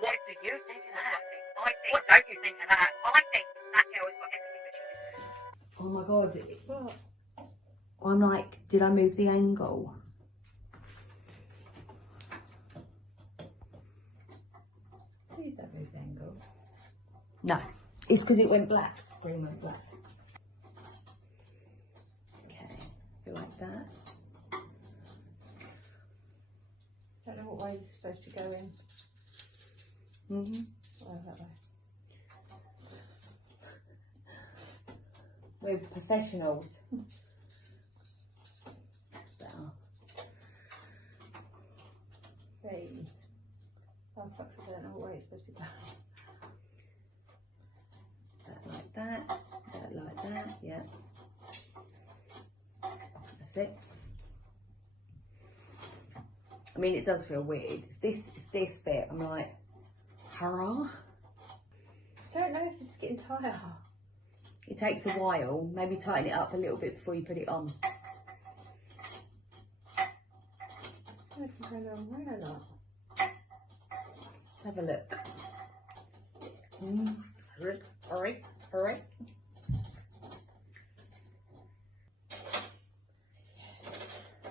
What do you think of that? What don't you think of that? I think that girl has got everything that she Oh my god. What? I'm like, did I move the angle? Please don't move the angle. No. It's because it went black. The screen went black. Okay. Go like that. Don't know what way it's supposed to go in. Mm-hmm. Oh, that way. We're professionals. That's better. Hey. Oh, fuck, I don't know what way it's supposed to be going. That like that. That like that. Yeah. That's it. I mean, it does feel weird. It's this bit. I'm like, hurrah. I don't know if this is getting tighter. It takes a while. Maybe tighten it up a little bit before you put it on. I don't know if I'm going on right or not. Let's have a look. Alright.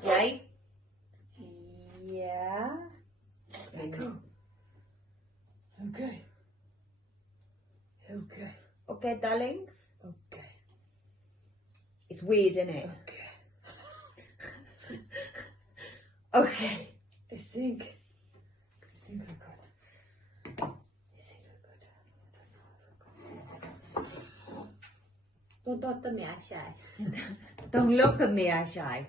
Yay? Yeah. Okay, cool. Okay. Okay. Okay, darlings. Okay. It's weird, isn't it? Okay. Okay. I think we're good. Don't talk to me, I shy. Don't look at me, Ashay.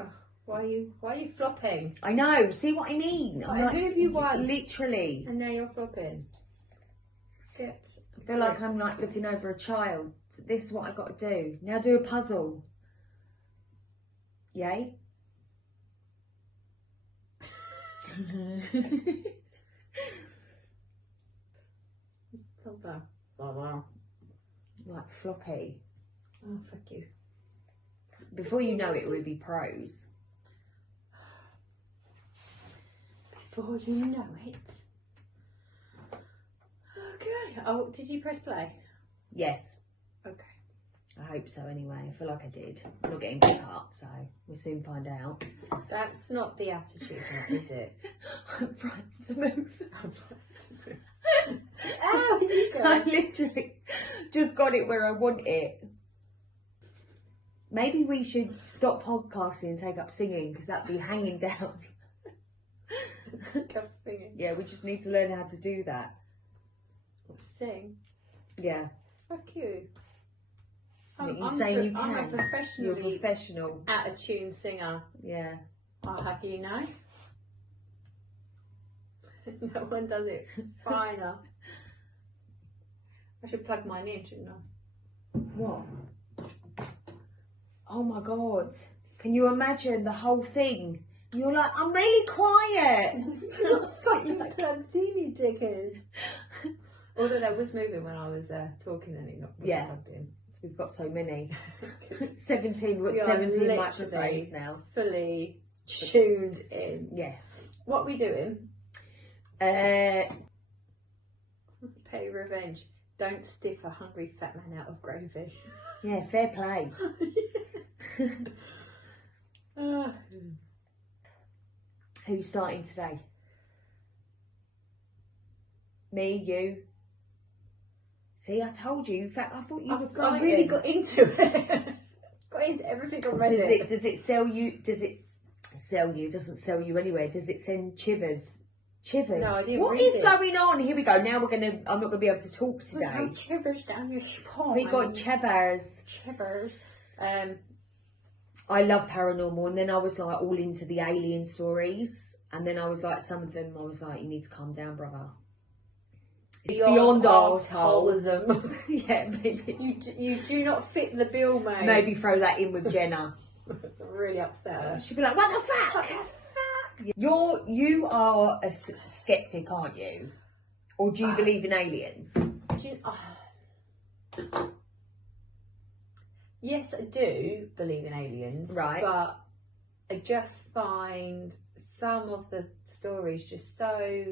Oh, why are you flopping? I know. See what I mean? I'm I like, move you once. literally. And now you're flopping. I feel like I'm like looking over a child. This is what I got to do. Now do a puzzle. Yay? Stop that. Wow. Like floppy. Oh, fuck you. Before you know it, we'll be pros. Before you know it. Okay. Oh, did you press play? Yes. Okay. I hope so anyway. I feel like I did. I'm not getting cut up, so we'll soon find out. That's not the attitude, is it? I'm frightened to move. Oh, you I go. literally just got it where I want it. Maybe we should stop podcasting and take up singing, because that'd be hanging down. Come singing. Yeah, we just need to learn how to do that. Sing. Yeah. Fuck you. You saying you I'm a can? You're a professionally professional. out of tune singer. Yeah. I'll have you know. No one does it finer. I should plug mine in, shouldn't I? What? Oh my god. Can you imagine the whole thing? You're like, I'm really quiet. Fucking like that teeny dickhead. Although that was moving when I was talking and it wasn't Yeah. plugged in. We've got so many. 17, we've We got are 17 literally microphones now. Fully tuned in. Yes. What are we doing? Uh, Pay revenge. Don't stiff a hungry fat man out of gravy. yeah, fair play. Who's starting today? Me, you. See, I told you. In fact, I thought you were I frightened. really got into it. Got into everything already. Does it sell you? Does it sell you? Doesn't sell you anywhere. Does it send shivers? Shivers. No, I didn't What read is it. going on? Here we go. Now I'm not gonna be able to talk We today. got shivers down your spine. We got shivers. Shivers. I love paranormal, and then I was like all into the alien stories, and then I was like, some of them, I was like, you need to calm down, brother. It's beyond arsehole. Yeah, maybe. You do not fit the bill, mate. Maybe throw that in with Jenna. Really upset her. She'd be like, what the fuck? You are a skeptic, aren't you? Or do you believe in aliens? Yes, I do believe in aliens. Right. But I just find some of the stories just so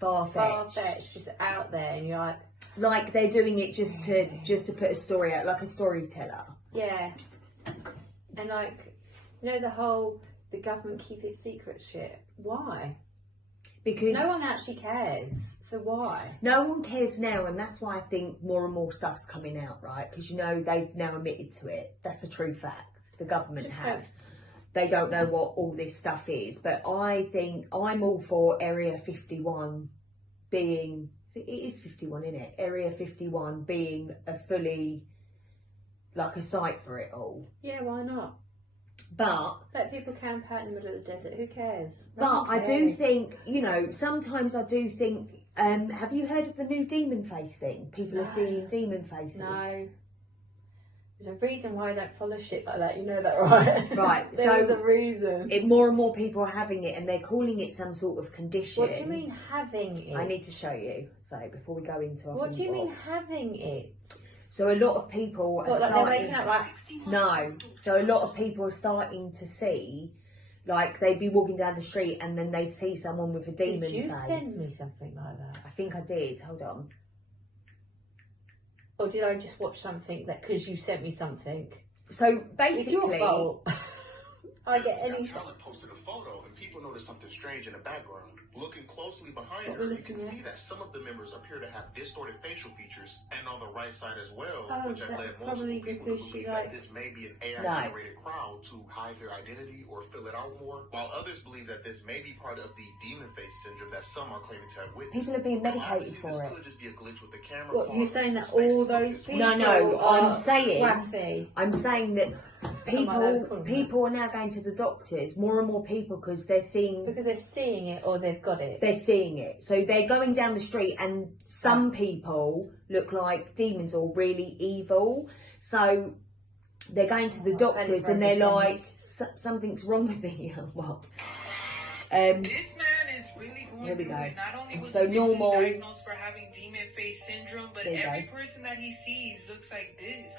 far-fetched, just out there, and you're like they're doing it just to put a story out, like a storyteller. Yeah. And like, you know, the government keep it secret shit. Why? Because no one actually cares. So why? No one cares now, and that's why I think more and more stuff's coming out, right? Because, you know, they've now admitted to it. That's a true fact. The government have. They don't know what all this stuff is. But I think I'm all for Area 51 being... It is 51, isn't it? Area 51 being a fully... like a site for it all. Yeah, why not? But... let people camp out in the middle of the desert. Who cares? But I do think, you know, sometimes I do think... have you heard of the new demon face thing? People are seeing demon faces. No. There's a reason why I don't follow shit like that. You know that, right? Right. There's a reason. More and more people are having it, and they're calling it some sort of condition. What do you mean having it? I need to show you. So before we go into what do you mean having it? So a lot of people are like starting. They're waking up like... No. So a lot of people are starting to see. Like, they'd be walking down the street and then they see someone with a demon face. Did you send me something like that? I think I did. Hold on. Or did I just watch something that because you sent me something? So basically, it's your fault. I get any. Talent posted a photo and people noticed something strange in the background. Looking closely behind her, you can see that some of the members appear to have distorted facial features, and on the right side as well, which have led multiple people to believe that this may be an AI-generated crowd to hide their identity or fill it out more, while others believe that this may be part of the demon face syndrome that some are claiming to have witnessed. People are being medicated for this it. could just be a glitch with the camera. What, you're saying that all those people? No, I'm saying waffy. I'm saying that people are now going to the doctors, more and more people, because they're seeing it or they've got it. They're seeing it. So they're going down the street and some people look like demons or really evil. So they're going to the doctors and they're like, something's wrong with me. Well, this man is really going here we through go. it. Not only was So he normal diagnosed for having demon face syndrome, but every go. person that he sees looks like this.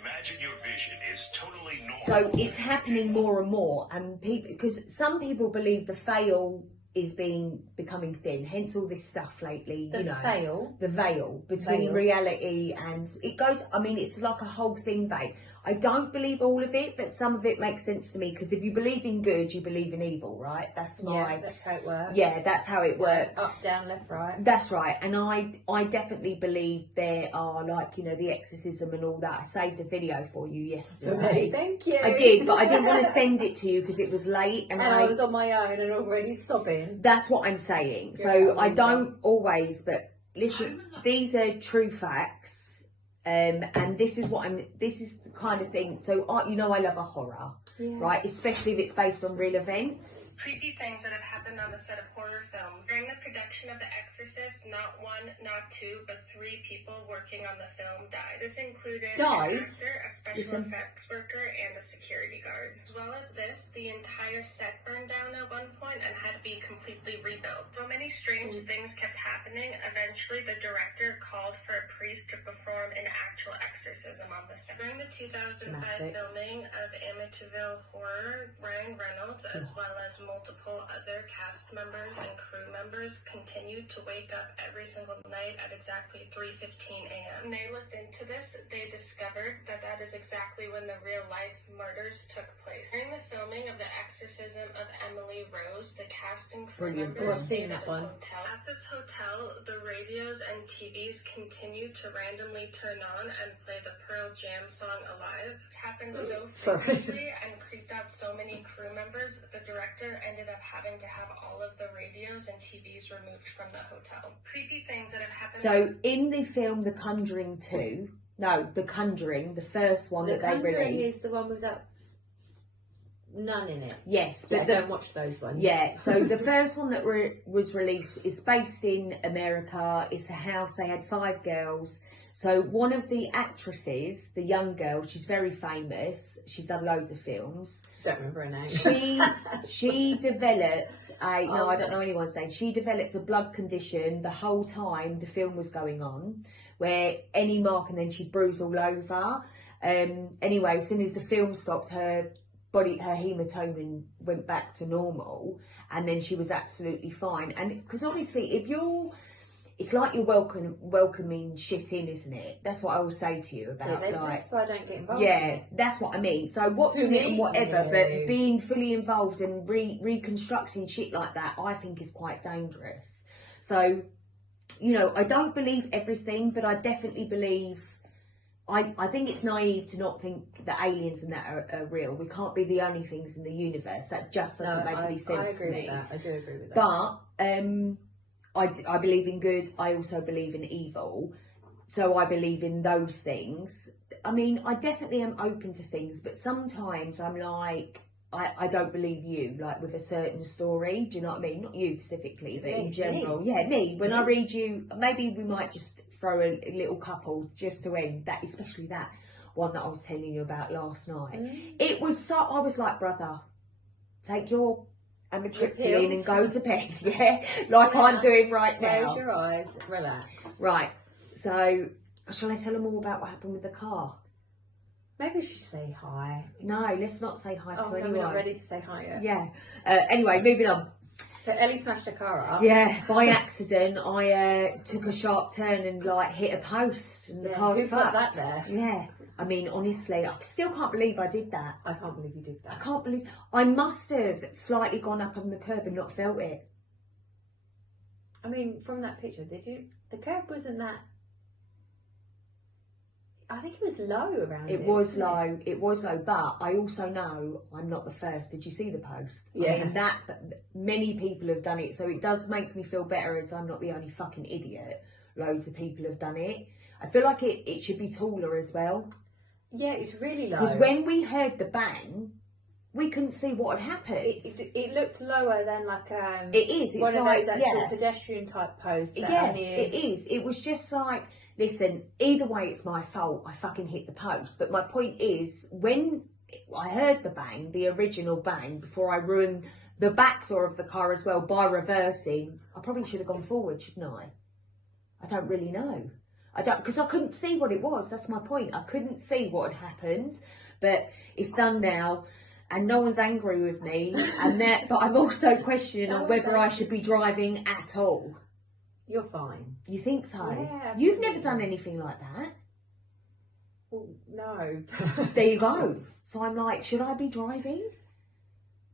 Imagine your vision is totally normal. So it's happening more and more, and people, because some people believe the veil is becoming thin, hence all this stuff lately. The veil between reality and it goes. I mean, it's like a whole thing, babe. I don't believe all of it, but some of it makes sense to me, because if you believe in good, you believe in evil, right? That's that's how it works. Yeah, that's how it works. Up, down, left, right. That's right. And I definitely believe there are, like, you know, the exorcism and all that. I saved a video for you yesterday. Thank you. I did, but I didn't want to send it to you because it was late, and I was on my own and already sobbing. That's what I'm saying. So I don't always, but listen, these are true facts. And this is the kind of thing. So you know, I love a horror, right? Especially if it's based on real events. Creepy things that have happened on the set of horror films. During the production of The Exorcist, not one, not two, but 3 people working on the film died. This included an actor, a special effects worker, and a security guard. As well as this, the entire set burned down at one point and had to be completely rebuilt. So many strange things kept happening. Eventually, the director called for a priest to perform an actual exorcism on the set. During the 2005 filming of Amityville Horror, Ryan Reynolds, as well as multiple other cast members and crew members continued to wake up every single night at exactly 3:15 a.m. When they looked into this, they discovered that that is exactly when the real-life murders took place. During the filming of The Exorcism of Emily Rose, the cast and crew members stayed at a hotel. At this hotel, the radios and TVs continued to randomly turn on and play the Pearl Jam song Alive. This happened so frequently and creeped out so many crew members, the director ended up having to have all of the radios and TVs removed from the hotel. Creepy things that have happened. So in the film The Conjuring 2, no, The Conjuring, the first one that they released. The Conjuring is the one with that nun in it. Yes, but I don't watch those ones. Yeah, so the first one that was released is based in America. It's a house. They had 5 girls. So one of the actresses, the young girl, she's very famous. She's done loads of films. Don't remember her name. She developed I don't know anyone's name. She developed a blood condition the whole time the film was going on, where any mark and then she'd bruise all over. Anyway, as soon as the film stopped, her her hematoma went back to normal, and then she was absolutely fine. And because obviously, it's like you're welcoming shit in, isn't it? That's what I will say to you about that's why I don't get involved. Yeah, in it. that's what I mean. So watching it and whatever, but being fully involved and reconstructing shit like that, I think is quite dangerous. So, you know, I don't believe everything, but I definitely believe. I think it's naive to not think that aliens and that are real. We can't be the only things in the universe. That just doesn't make any sense to me. I do agree with that. But I believe in good. I also believe in evil. So I believe in those things. I mean, I definitely am open to things, but sometimes I'm like, I don't believe you, like with a certain story. Do you know what I mean? Not you specifically, but in general. Me. Yeah, me. When I read you, maybe we might just throw a little couple just to end that, especially that one that I was telling you about last night. It was so, I was like, brother, take your amitriptyline and go to bed, yeah? Like I'm doing right now. Close your eyes, relax. Right, so shall I tell them all about what happened with the car? Maybe we should say hi. No, let's not say hi to anyone. We're not ready to say hi yet. Yeah. Anyway, moving on. So Ellie smashed her car up. Yeah, by accident, I took a sharp turn and like hit a post, and the car's who put fucked. that there? Yeah. I mean, honestly, I still can't believe I did that. I can't believe you did that. I can't believe I must have slightly gone up on the curb and not felt it. I mean, from that picture, did you? The curb wasn't that. I think it was low around it. It was low, but I also know I'm not the first. Did you see the post? Yeah. I mean, many people have done it, so it does make me feel better as I'm not the only fucking idiot. Loads of people have done it. I feel like it should be taller as well. Yeah, it's really low. Because when we heard the bang, we couldn't see what had happened. It looked lower than like it is. It's one of like, those actual pedestrian type posts. Yeah, it is. It was just like, listen, either way, it's my fault. I fucking hit the post. But my point is, when I heard the bang, the original bang, before I ruined the back door of the car as well by reversing, I probably should have gone forward, shouldn't I? I don't really know. Because I couldn't see what it was. That's my point. I couldn't see what had happened, but it's done now, and no one's angry with me. But I'm also questioning on whether I should be driving at all. You're fine. You think so? Yeah, You've never done anything like that. Well, no. There you go. So I'm like, should I be driving?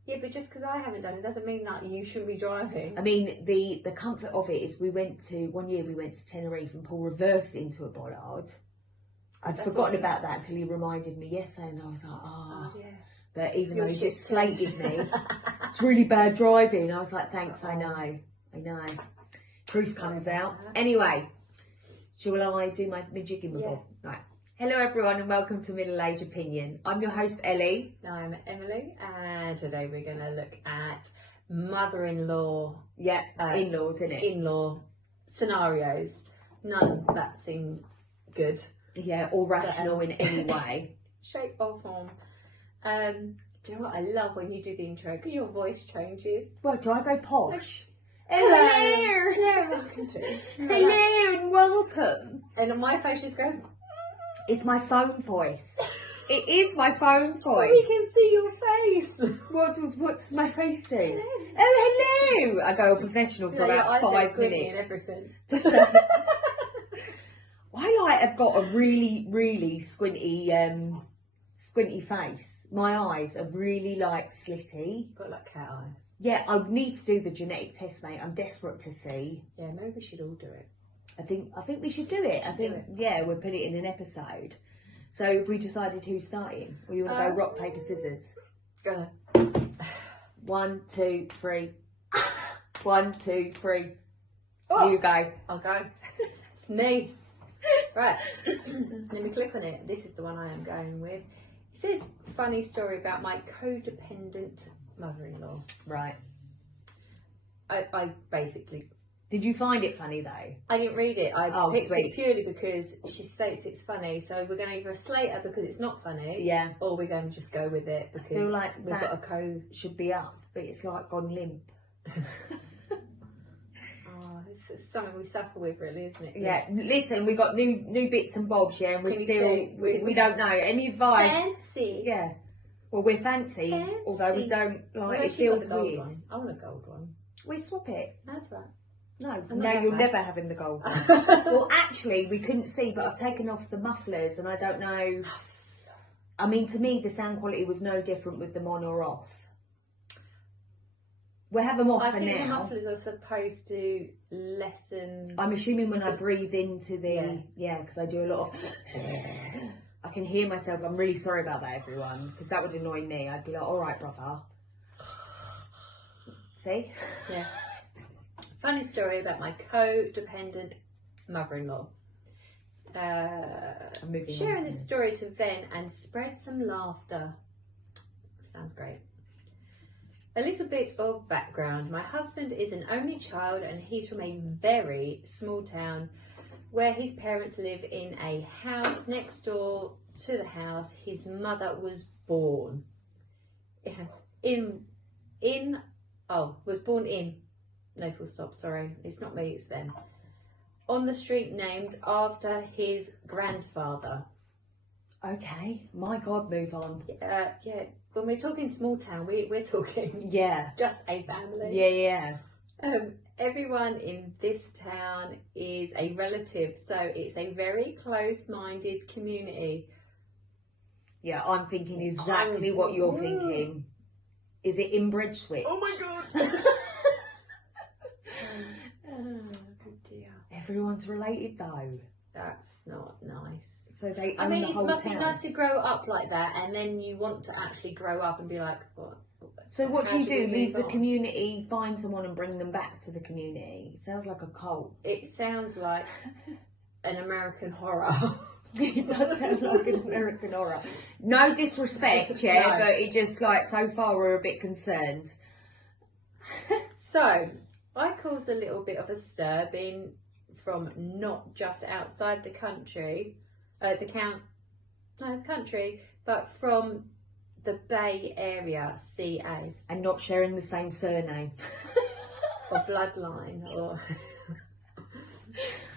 Yeah, but just because I haven't done it doesn't mean that you shouldn't be driving. I mean, the comfort of it is one year we went to Tenerife and Paul reversed into a bollard. I'd forgotten about that until he reminded me yesterday, and I was like, oh yeah. But even though he just slated me, it's really bad driving. I was like, thanks, I know. Truth comes out. Anyway, shall I do my jiggy-mabble? Yeah. Right. Hello everyone and welcome to Middle Age Opinion. I'm your host Ellie. I'm Emily, and today we're going to look at mother-in-law. Yeah, in-laws, innit? In-law scenarios. None that seem good. Yeah, or rational in any way. Shape or form. Do you know what I love when you do the intro? Because your voice changes. What, do I go posh? Hello! Hello, welcome to. Hello and welcome. And my face just goes... It's my phone voice. It is my phone voice. We can see your face. What's my face do? Hello. Oh, hello. I go professional for about 5 minutes. And everything. I have got a really, really squinty face. My eyes are really like slitty. Got like cat eye. Yeah, I need to do the genetic test, mate. I'm desperate to see. Yeah, maybe we should all do it. I think we should do it. Yeah, we'll put it in an episode. So have we decided who's starting? Or you want to go rock, paper, scissors? Go then. 1, 2, 3. 1, 2, 3. Oh, you go. I'll go. It's me. Right. Let me click on it. This is the one I am going with. It says funny story about my codependent mother-in-law. Right. I basically... Did you find it funny though? I didn't read it. I picked sweet. it purely because she states it's funny. So we're going to either slate her because it's not funny, yeah, or we're going to just go with it because I feel like we've got a code. Should be up, but it's like gone limp. Oh, it's something we suffer with, really, isn't it? Yeah. Listen, we got new bits and bobs, yeah, and we don't know. Any advice? Fancy. Yeah. Well, we're fancy, although we don't like. It feels weird. One. I want a gold one. We swap it. That's right. No, I'm now not you're that never bad. having the gold one. Well, actually, we couldn't see, but I've taken off the mufflers, and I don't know. I mean, to me, the sound quality was no different with them on or off. We'll have them off I for think the now. mufflers are supposed to lessen. I'm assuming when I breathe into the because I do a lot of. I can hear myself. I'm really sorry about that, everyone, because that would annoy me. I'd be like, all right, brother. See? Yeah. Funny story about my codependent mother-in-law. I'm moving Sharing on. this story to vent and spread some laughter. Sounds great. A little bit of background. My husband is an only child and he's from a very small town where his parents live in a house next door to the house his mother was born. Was born in. No full stop, sorry. It's not me, it's them. On the street named after his grandfather. Okay, my God, move on. Yeah, when we're talking small town, we're talking just a family. Yeah. Everyone in this town is a relative, so it's a very close-minded community. Yeah, I'm thinking exactly what you're thinking. Is it inbred switch? Oh my God! Dear. Everyone's related though. That's not nice. So they I own mean, the it whole must town. be nice to grow up like that, and then you want to actually grow up and be like, what? So what How do you do we do? Leave move the on? community, find someone and bring them back to the community? It sounds like a cult. It sounds like an American horror. It does sound like an American horror. No disrespect, yeah, No. but it just like so far we're a bit concerned. So, I caused a little bit of a stir being from not just outside the country, country, but from the Bay Area, CA, And not sharing the same surname. or bloodline, or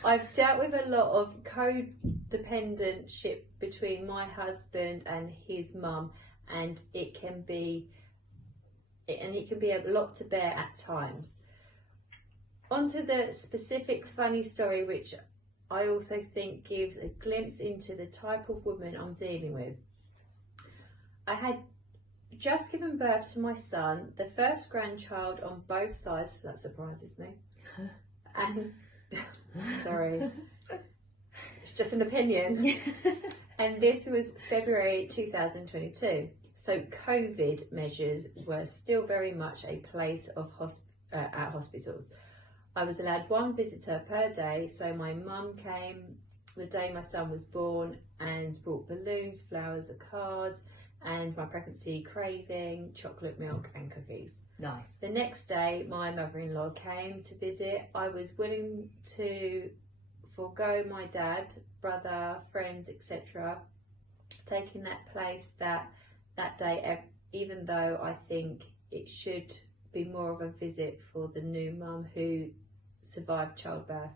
I've dealt with a lot of codependentship between my husband and his mum, and it can be a lot to bear at times. Onto the specific funny story, which I also think gives a glimpse into the type of woman I'm dealing with. I had just given birth to my son, the first grandchild on both sides, so that surprises me. And sorry, it's just an opinion. And this was February 2022. So COVID measures were still very much a place of at hospitals. I was allowed one visitor per day, so my mum came the day my son was born and brought balloons, flowers, a card, and my pregnancy craving, chocolate milk and cookies. Nice. The next day, my mother-in-law came to visit. I was willing to forego my dad, brother, friends, etc., taking that place that day, even though I think it should be more of a visit for the new mum who survived childbirth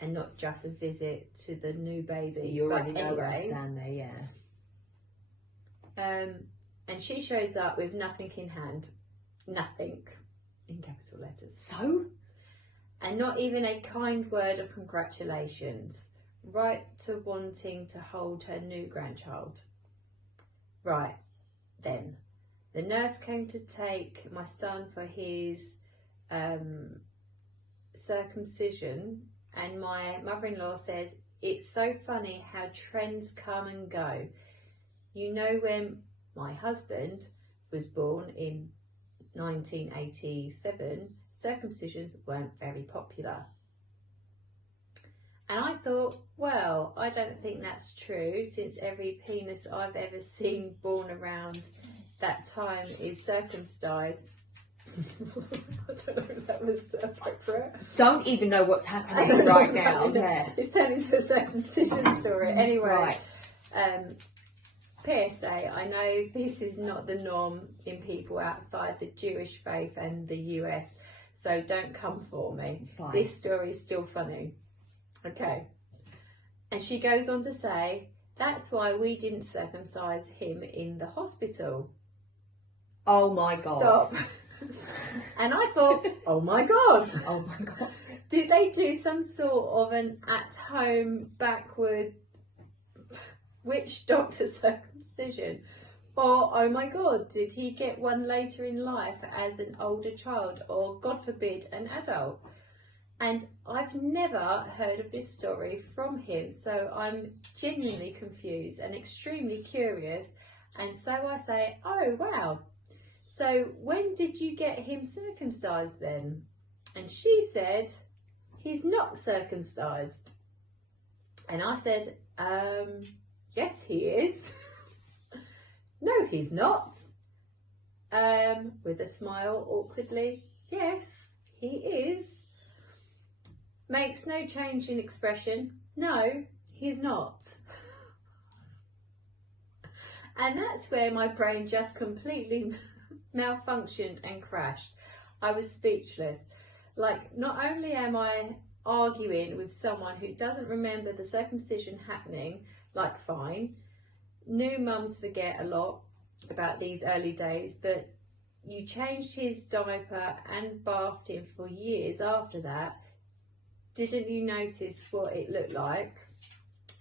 and not just a visit to the new baby. You already But know where I anyway, stand there, yeah. and she shows up with nothing in hand. Nothing, in capital letters. So? And not even a kind word of congratulations. Right to wanting to hold her new grandchild. Right, then. The nurse came to take my son for his circumcision, and my mother-in-law says, it's so funny how trends come and go. You know, when my husband was born in 1987, circumcisions weren't very popular. And I thought, well, I don't think that's true, since every penis I've ever seen born around that time is circumcised. I don't know if that was appropriate. Don't even know what's happening right now. Yeah. It's turned into a circumcision story. Anyway, Right. PSA, I know this is not the norm in people outside the Jewish faith and the US, so don't come for me. Fine. This story is still funny. Okay. And she goes on to say, that's why we didn't circumcise him in the hospital. Oh my God. Stop. And I thought, oh my God. Oh my God. Did they do some sort of an at-home backward witch doctor circumcision? Or, oh my God, did he get one later in life as an older child, or God forbid, an adult? And I've never heard of this story from him, so I'm genuinely confused and extremely curious. And so I say, oh wow, so when did you get him circumcised then? And she said, he's not circumcised. And I said, yes he is. No, he's not. With a smile, awkwardly, yes, he is. Makes no change in expression. No, he's not. And that's where my brain just completely malfunctioned and crashed. I was speechless. Like, not only am I arguing with someone who doesn't remember the circumcision happening, like fine, new mums forget a lot about these early days, but you changed his diaper and bathed him for years after that. Didn't you notice what it looked like?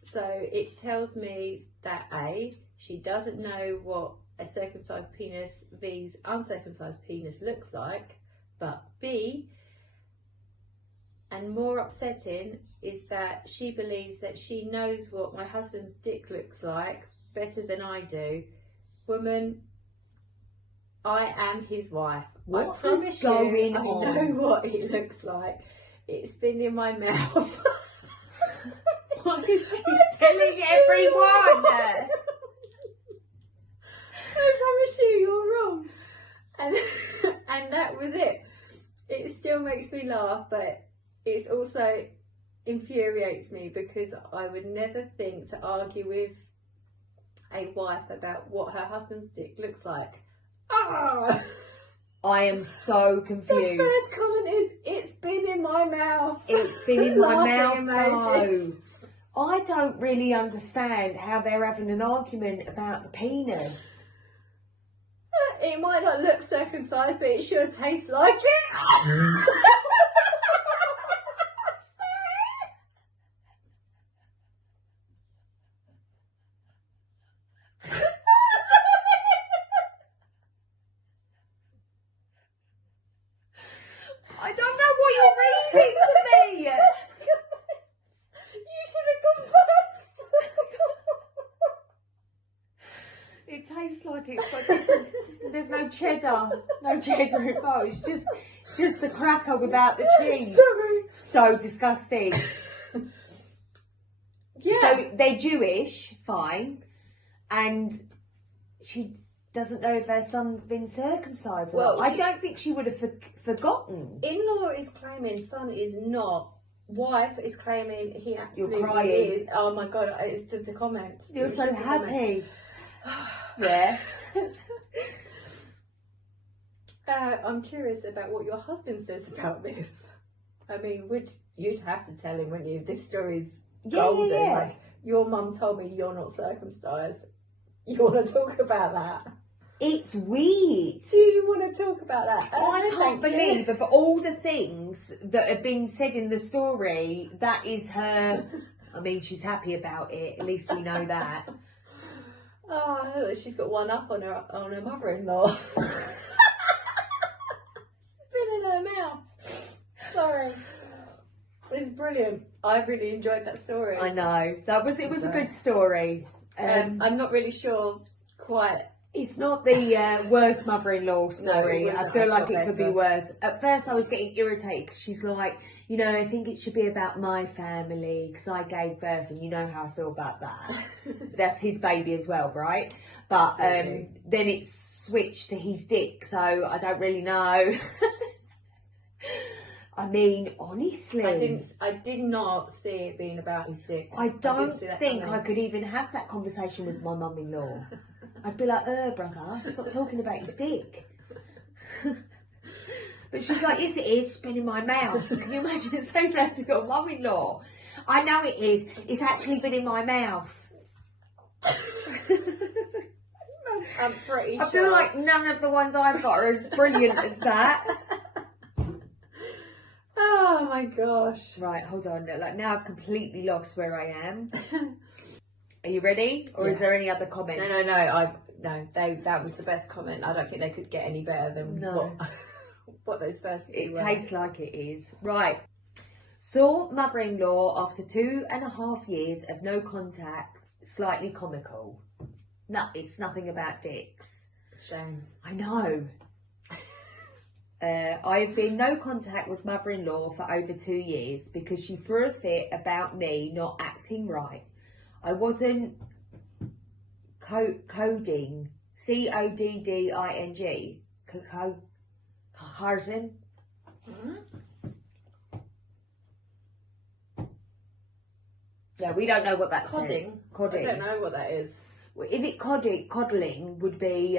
So it tells me that A, she doesn't know what a circumcised penis vs uncircumcised penis looks like, but B, and more upsetting, is that she believes that she knows what my husband's dick looks like better than I do. Woman, I am his wife. What I promise is going you, on? I know what it looks like. It's been in my mouth. What is she telling everyone? I promise you, you're wrong. And that was it. It still makes me laugh, but it's also infuriates me because I would never think to argue with a wife about what her husband's dick looks like. Ah! I am so The confused. first comment is, it's been in my mouth. It's been in my Laughing mouth. emoji. No. I don't really understand how they're having an argument about the penis. It might not look circumcised, but it sure tastes like it. I don't know what you're reading to me. You should have gone first. It tastes like it's like there's no cheddar involved. It's just the cracker without the cheese. Sorry. So disgusting. Yeah. So they're Jewish, fine, and she doesn't know if her son's been circumcised. Or not. I don't think she would have forgotten. In-law is claiming son is not. Wife is claiming he absolutely You're crying. is. Oh my God, it's just the comments. You're It's so just the comments. happy. Yeah. I'm curious about what your husband says about this. I mean, you'd have to tell him, wouldn't you? This story's golden. Yeah. Like, your mum told me you're not circumcised. You want to talk about that? It's weird. Do you want to talk about that? I can't believe of all the things that have been said in the story, that is her. I mean, she's happy about it. At least we know that. Oh, she's got one up on her mother-in-law. Spit in her mouth. Sorry. It's brilliant. I really enjoyed that story. I know. It was a good story. I'm not really sure quite. It's not the worst mother-in-law story. No, it wasn't. I feel I like felt it could better. be worse. At first I was getting irritated because she's like, you know, I think it should be about my family because I gave birth and you know how I feel about that. That's his baby as well, right? But then it switched to his dick, so I don't really know. I mean, honestly, I did not see it being about his dick. I don't didn't see that think coming. I could even have that conversation with my mum-in-law. I'd be like, brother, stop talking about his dick. But she's like, yes it is, it's been in my mouth. Can you imagine saying that to your mum-in-law? I know it is, it's actually been in my mouth. I'm pretty sure. I feel like none of the ones I've got are as brilliant as that. Oh my gosh. Right, hold on. Like now I've completely lost where I am. Are you ready? Or is there any other comments? No. That was the best comment. I don't think they could get any better than what those first two were. It tastes like it is. Right. Saw mother-in-law after 2.5 years of no contact. Slightly comical. No, it's nothing about dicks. Shame. I know. I've been no contact with mother-in-law for over 2 years because she threw a fit about me not acting right. I wasn't coding, codding. Coding. Yeah, we don't know what that Codding? says. Codding. I don't know what that is. Well, if it coddling would be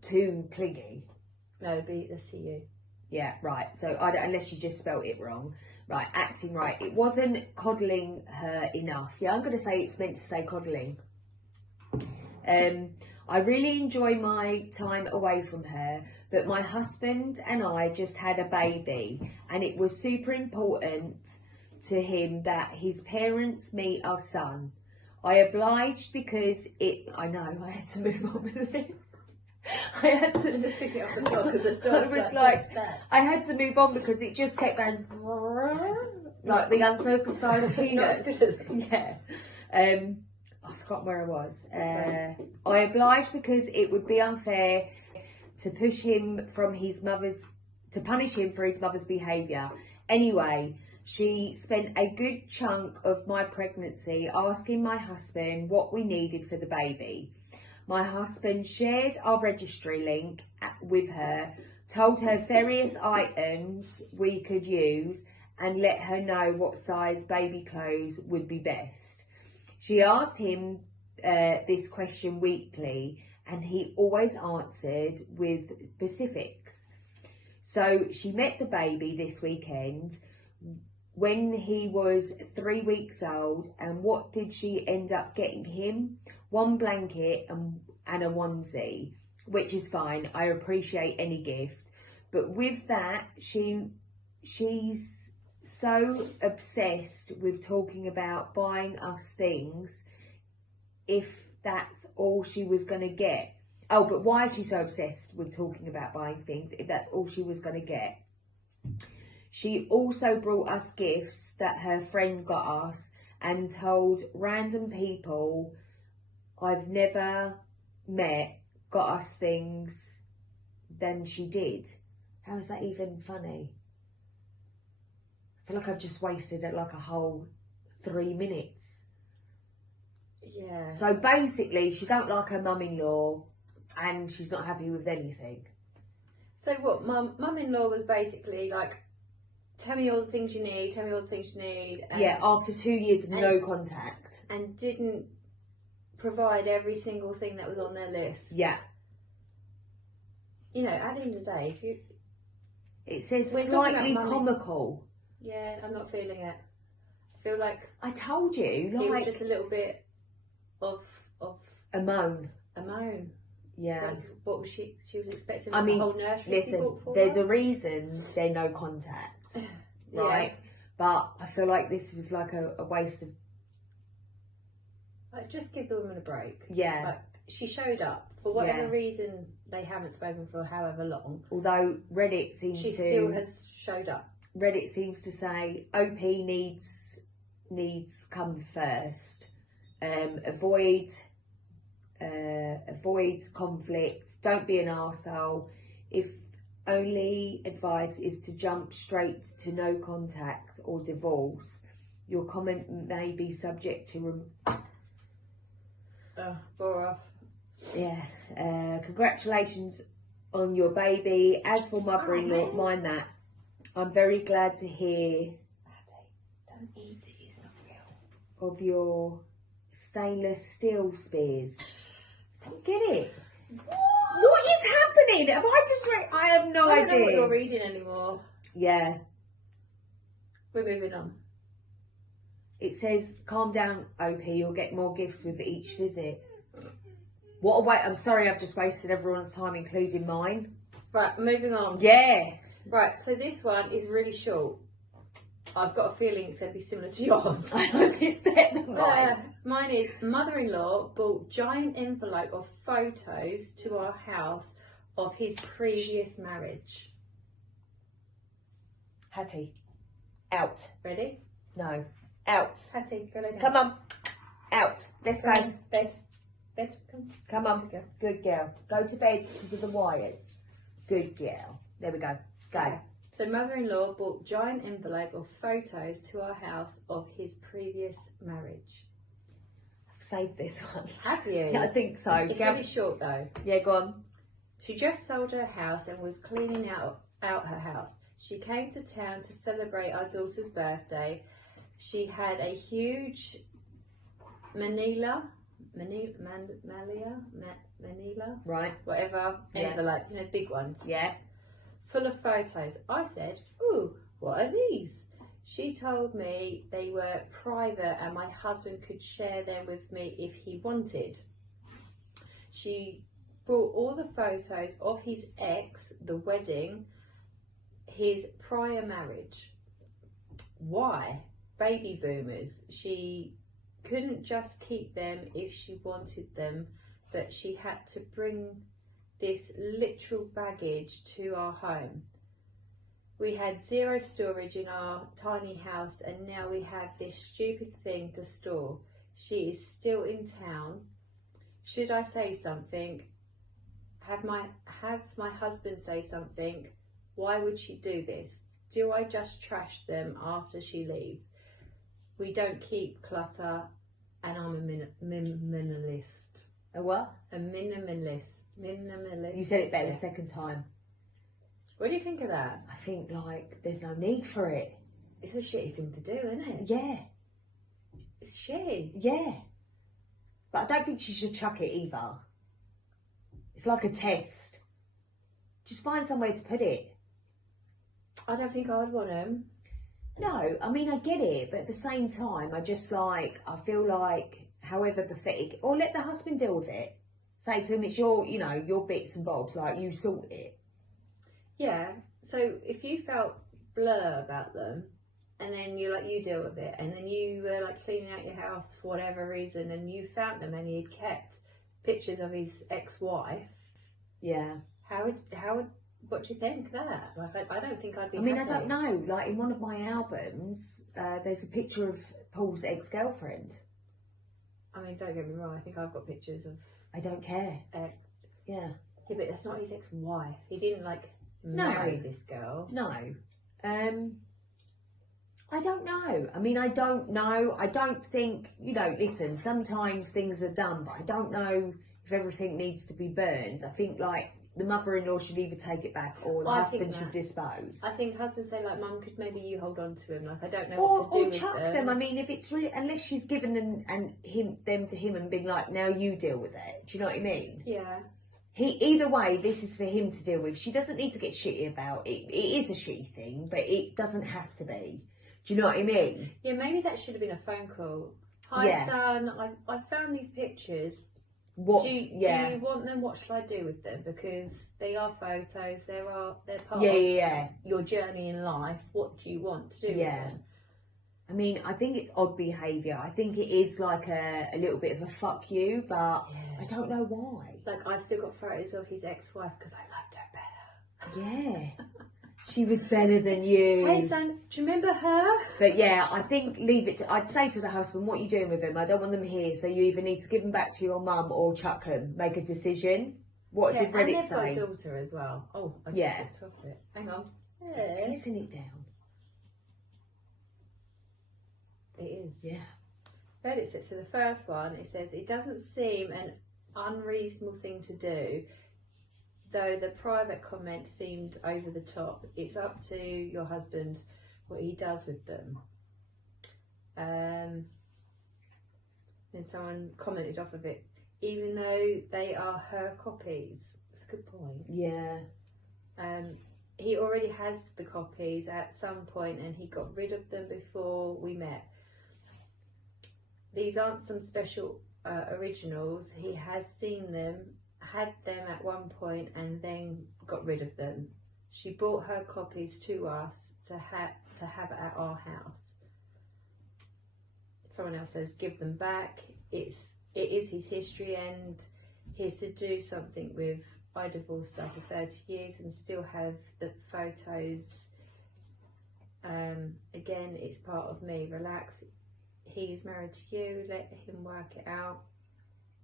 too clingy. No, it'd be the CU. Yeah, right. So I don't, unless you just spelt it wrong. Right, acting right. It wasn't coddling her enough. Yeah, I'm going to say it's meant to say coddling. I really enjoy my time away from her, but my husband and I just had a baby, and it was super important to him that his parents meet our son. I obliged because I know, I had to move on with it. I had to just pick it off the dog because the dog was like, I had to move on because it just kept going like the uncircumcised penis. Yeah. I forgot where I was. I obliged because it would be unfair to punish him for his mother's behaviour. Anyway, she spent a good chunk of my pregnancy asking my husband what we needed for the baby. My husband shared our registry link with her, told her various items we could use, and let her know what size baby clothes would be best. She asked him this question weekly, and he always answered with specifics. So she met the baby this weekend when he was 3 weeks old, and what did she end up getting him? One blanket and a onesie, which is fine. I appreciate any gift, but with that, she's so obsessed with talking about buying us things. If that's all she was going to get. Oh, but why is she so obsessed with talking about buying things if that's all she was going to get? She also brought us gifts that her friend got us and told random people I've never met got us things than she did. How is that even funny? I feel like I've just wasted like a whole 3 minutes. Yeah. So basically, she don't like her mum-in-law and she's not happy with anything. So what, mum-in-law was basically like, tell me all the things you need, tell me all the things you need. And, yeah, after 2 years of no contact. And didn't provide every single thing that was on their list. Yeah. You know, at the end of the day, if you... It says slightly comical. Yeah, I'm not feeling it. I feel like... I told you, like... It was just a little bit of... A moan. A moan. Yeah. Like, what was she was expecting I mean, the whole nursery to be bought for there's her? a reason they're no contact. Right? Yeah. But I feel like this was like a waste of... Like, just give the woman a break. Yeah. Like, she showed up. For whatever reason, they haven't spoken for however long. Although Reddit seems she still has showed up. Reddit seems to say OP needs come first. Avoid conflict. Don't be an arsehole. If only advice is to jump straight to no contact or divorce, your comment may be subject to bore off. Yeah. Congratulations on your baby. As for mother-in-law, mind that. I'm very glad to hear Don't eat it, it's not real. of your stainless steel spears. Don't get it. What is happening? Have I just read? I have no I don't know idea. what you're reading anymore. Yeah. We're moving on. It says, calm down, OP. You'll get more gifts with each visit. What a wait. I'm sorry I've just wasted everyone's time, including mine. Right, moving on. Yeah. Right, so this one is really short. I've got a feeling it's going to be similar to yours. I hope it's better than mine. Mine is mother-in-law brought giant envelope of photos to our house of his previous marriage. Hattie, out. Ready? No, out. Hattie, go lay down. Come on, out. Let's go. Bed. Bed, come. Come on, good girl. Go to bed because of the wires. Good girl. There we go. Go. Okay. So mother-in-law brought giant envelope of photos to our house of his previous marriage. I've saved this one. Have you? Yeah, I think so. It's really short though. Yeah, go on. She just sold her house and was cleaning out her house. She came to town to celebrate our daughter's birthday. She had a huge Manila, Right. whatever, Yeah. envelope, you know, big ones. Yeah. Full of photos. I said, ooh, what are these? She told me they were private and my husband could share them with me if he wanted. She brought all the photos of his ex, the wedding, his prior marriage. Why? Baby boomers. She couldn't just keep them if she wanted them, but she had to bring this literal baggage to our home. We had zero storage in our tiny house and now we have this stupid thing to store. She is still in town. Should I say something? Have my husband say something? Why would she do this? Do I just trash them after she leaves? We don't keep clutter and I'm a minimalist. A what? A minimalist. You said it better the second time. What do you think of that? I think, like, there's no need for it. It's a shitty thing to do, isn't it? Yeah. It's shitty. Yeah. But I don't think she should chuck it either. It's like a test. Just find somewhere to put it. I don't think I'd want them. No, I mean, I get it, but at the same time, I feel like, however pathetic, or let the husband deal with it. Say to him, it's your bits and bobs, like, you sort it. Yeah, so if you felt blur about them, and then you deal with it, and then you were like cleaning out your house for whatever reason, and you found them, and he'd kept pictures of his ex-wife. Yeah. What do you think of that? Like, I don't think I'd be. I mean, happy. I don't know. Like in one of my albums, there's a picture of Paul's ex-girlfriend. I mean, don't get me wrong. I think I've got pictures of. I don't care. Yeah. Yeah, but that's not his ex-wife. He didn't marry this girl. No. I don't know. I mean, I don't know. I don't think, listen, sometimes things are done, but I don't know if everything needs to be burned. I think, the mother-in-law should either take it back or the husband should dispose. I think husbands say, Mum, could maybe you hold on to him? I don't know what to do with them. Or chuck them. I mean, if it's really, unless she's given them to him and been like, now you deal with it. Do you know what I mean? Yeah. Either way, this is for him to deal with. She doesn't need to get shitty about it. It is a shitty thing, but it doesn't have to be. Do you know what I mean? Yeah, maybe that should have been a phone call. Hi, son, I found these pictures. Do you want them? What should I do with them? Because they are photos. They're part of your journey in life. What do you want to do with them? I mean, I think it's odd behaviour. I think it is like a little bit of a fuck you, but I don't know why. I've still got photos of his ex-wife because I loved her better. Yeah. She was better than you. Hey son, do you remember her? But yeah, I think leave it to, I'd say to the husband, what are you doing with them? I don't want them here, so you either need to give them back to your mum or chuck them. Make a decision. What did Reddit and they've say? got a daughter as well. Oh, I just looked off it. Hang on. It's piecing it down. It is. Yeah. Reddit says, so the first one, it says, it doesn't seem an unreasonable thing to do, though the private comment seemed over the top. It's up to your husband what he does with them. Then someone commented off of it, even though they are her copies. That's a good point. Yeah. He already has the copies at some point and he got rid of them before we met. these aren't some special originals. He has seen them, had them at one point, and then got rid of them. She brought her copies to us to have at our house. Someone else says give them back. It is his history, and he's to do something with. I divorced after 30 years and still have the photos. Again, it's part of me. Relax. He's married to you. Let him work it out.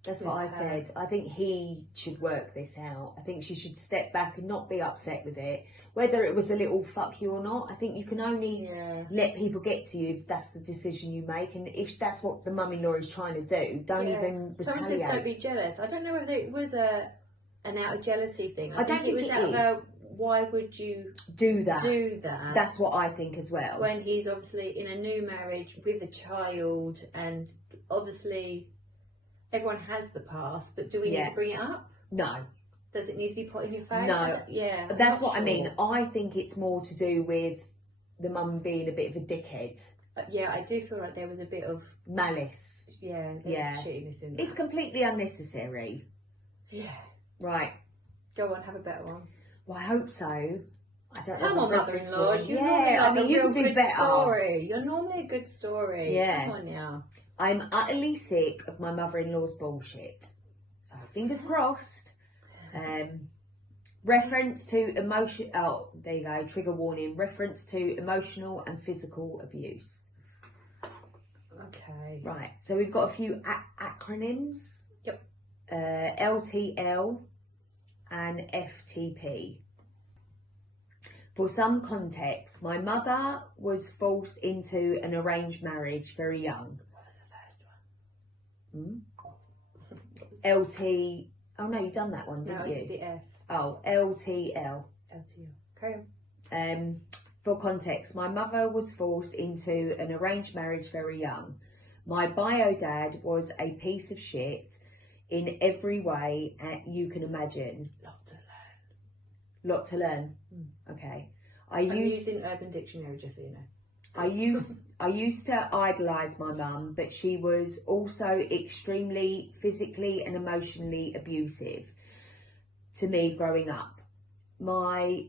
That's what I said. I think he should work this out. I think she should step back and not be upset with it. Whether it was a little fuck you or not, I think you can only let people get to you if that's the decision you make. And if that's what the mum-in-law is trying to do, don't even retaliate. Someone says don't be jealous. I don't know whether it was an out of jealousy thing. I don't think it was it is. Why would you do that? That's what I think as well. When he's obviously in a new marriage with a child, and obviously everyone has the past, but do we need to bring it up? No. Does it need to be put in your face? No. That's what I mean. I think it's more to do with the mum being a bit of a dickhead. I do feel like there was a bit of malice. There's shittiness in that. It's completely unnecessary. Yeah. Right. Go on, have a better one. Well, I hope so. I don't know. Come on, mother-in-law. I mean, you can do better. Story. You're normally a good story. Yeah. Come on now. I'm utterly sick of my mother-in-law's bullshit. So fingers crossed. Reference to emotion. Oh, there you go. Trigger warning. Reference to emotional and physical abuse. Okay. Right. So we've got a few acronyms. Yep. LTL and FTP. For some context, my mother was forced into an arranged marriage very young. What was the first one? LT. Oh no, you done that one, didn't you? No, the F. Oh, LTL. LTL. Carry on. For context, my mother was forced into an arranged marriage very young. My bio dad was a piece of shit in every way you can imagine. Lot to learn. Okay. I'm using Urban Dictionary, just so you know. I used to idolise my mum, but she was also extremely physically and emotionally abusive to me growing up. My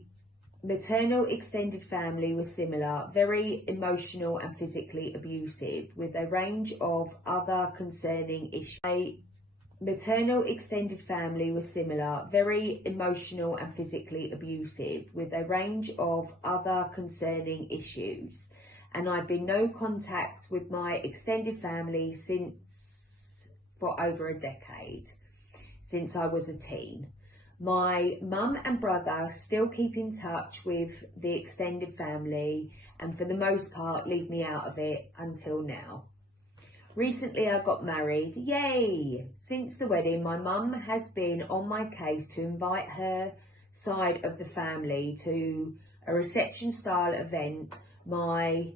maternal extended family was similar, very emotional and physically abusive, with a range of other concerning issues. My maternal extended family was similar, very emotional and physically abusive, with a range of other concerning issues. And I've been no contact with my extended family for over a decade, since I was a teen. My mum and brother still keep in touch with the extended family and for the most part leave me out of it until now. Recently I got married, yay! Since the wedding my mum has been on my case to invite her side of the family to a reception style event my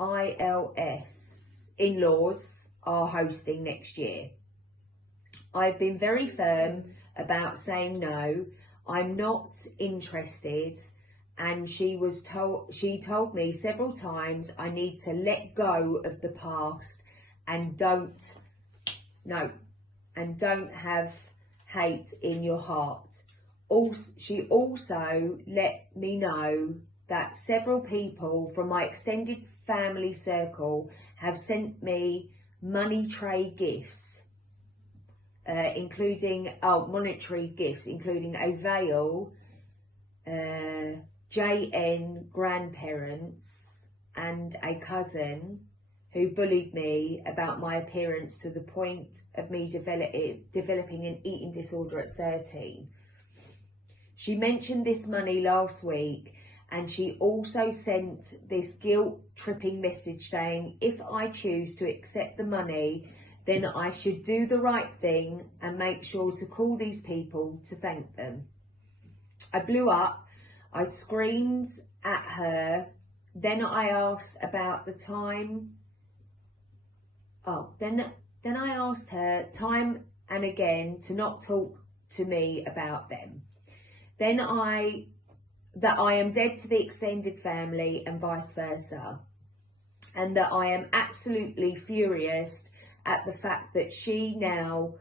ILS in-laws are hosting next year. I've been very firm about saying no, I'm not interested, and she told me several times I need to let go of the past and don't have hate in your heart. She also let me know that several people from my extended family circle have sent me money tray gifts, including monetary gifts, including a veil, JN grandparents, and a cousin who bullied me about my appearance to the point of me developing an eating disorder at 13. She mentioned this money last week, and she also sent this guilt-tripping message saying if I choose to accept the money, then I should do the right thing and make sure to call these people to thank them. I blew up. I screamed at her. Then I asked about the time. Then I asked her time and again to not talk to me about them. Then that I am dead to the extended family and vice versa. and that I am absolutely furious at the fact that she now,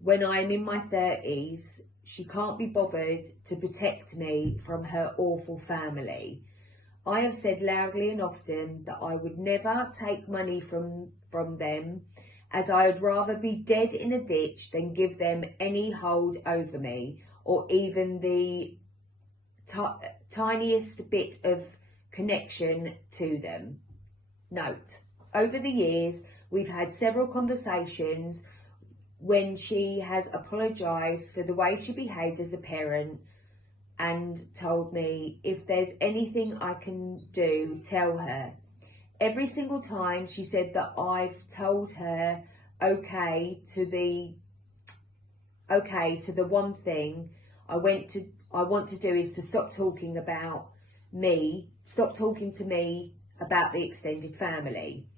when I am in my 30s, she can't be bothered to protect me from her awful family. I have said loudly and often that I would never take money from them, as I would rather be dead in a ditch than give them any hold over me, or even the tiniest bit of connection to them. Note, over the years, we've had several conversations when she has apologised for the way she behaved as a parent and told me if there's anything I can do, tell her. Every single time she said that I've told her okay to the one thing I want to do is to stop talking to me about the extended family.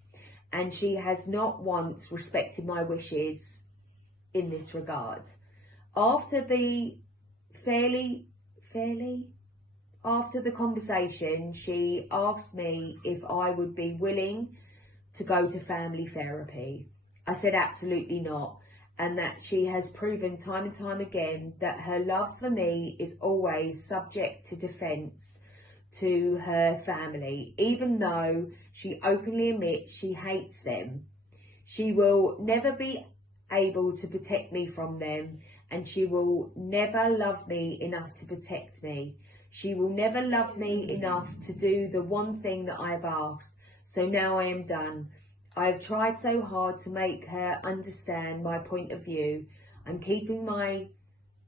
And she has not once respected my wishes in this regard. After the after the conversation, she asked me if I would be willing to go to family therapy. I said absolutely not, and that she has proven time and time again that her love for me is always subject to defence to her family, even though she openly admits she hates them. She will never be able to protect me from them, and she will never love me enough to protect me. She will never love me enough to do the one thing that I have asked. So now I am done. I have tried so hard to make her understand my point of view. I'm keeping my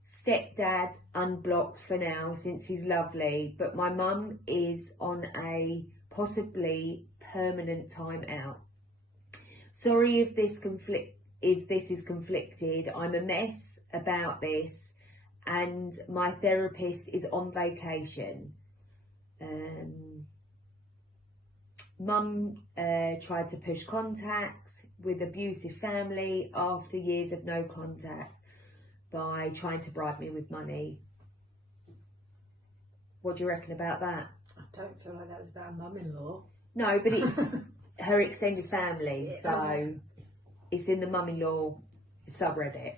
stepdad unblocked for now since he's lovely, but my mum is on a possibly permanent time out. Sorry if this is conflicted. I'm a mess about this, and my therapist is on vacation. Mum tried to push contact with abusive family after years of no contact by trying to bribe me with money. What do you reckon about that? I don't feel like that was about a mum-in-law. No, but it's her extended family, so it's in the mum-in-law subreddit.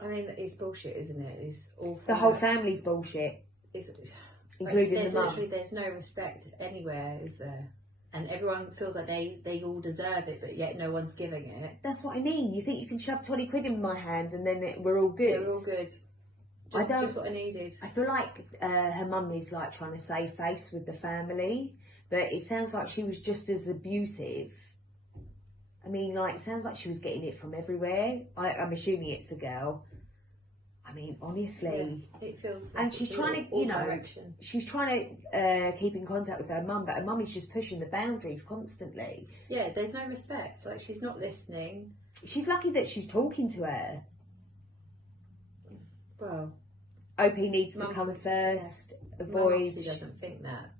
I mean, it's bullshit, isn't it? It's awful. The whole family's bullshit, including the mum. There's no respect anywhere, is there? And everyone feels like they all deserve it, but yet no one's giving it. That's what I mean. You think you can shove 20 quid in my hand and then we're all good? Yeah, we're all good. Just what I needed. I feel like her mum is like trying to save face with the family, but it sounds like she was just as abusive. I mean, like, it sounds like she was getting it from everywhere. I'm assuming it's a girl. I mean, honestly. Yeah, it feels like. And she's trying to, she's trying to keep in contact with her mum, but her mum is just pushing the boundaries constantly. Yeah, there's no respect. Like, she's not listening. She's lucky that she's talking to her. Well, OP needs to come first. Avoid. She doesn't think that.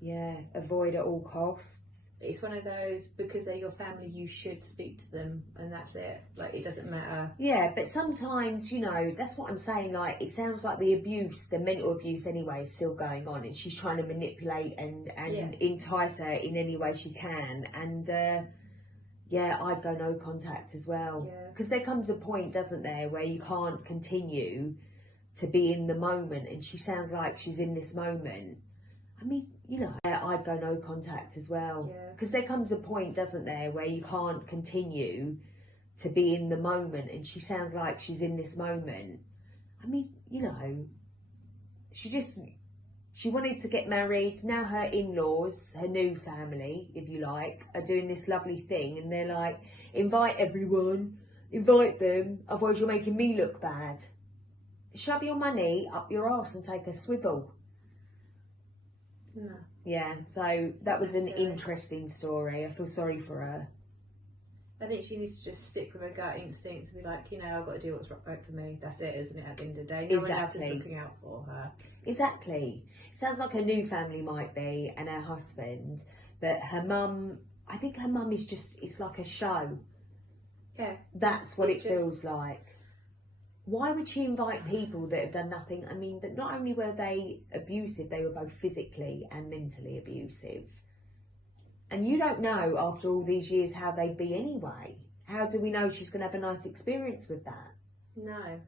Yeah, avoid at all costs. It's one of those, because they're your family, you should speak to them, and that's it. Like, it doesn't matter. Yeah, but sometimes, you know, that's what I'm saying. Like, it sounds like the abuse, the mental abuse anyway, is still going on, and she's trying to manipulate and entice her in any way she can. And yeah, I'd go no contact as well. Because there comes a point, doesn't there, where you can't continue to be in the moment, and she sounds like she's in this moment. I mean, you know, I'd go no contact as well. Because there comes a point, doesn't there, where you can't continue to be in the moment, and she sounds like she's in this moment. I mean, you know, she wanted to get married. Now her in-laws, her new family, if you like, are doing this lovely thing, and they're like, invite everyone, invite them, otherwise you're making me look bad. Shove your money up your arse and take a swivel. No. Yeah, so that was an interesting story. I feel sorry for her. I think she needs to just stick with her gut instinct and be like, you know, I've got to do what's right for me. That's it, isn't it, at the end of the day? No one else is looking out for her. Exactly. Sounds like her new family might be, and her husband. But her mum, I think her mum is just, it's like a show. Yeah. That's what it feels like. Why would she invite people that have done nothing? I mean, that not only were they abusive, they were both physically and mentally abusive. And you don't know after all these years how they'd be anyway. How do we know she's going to have a nice experience with that? No.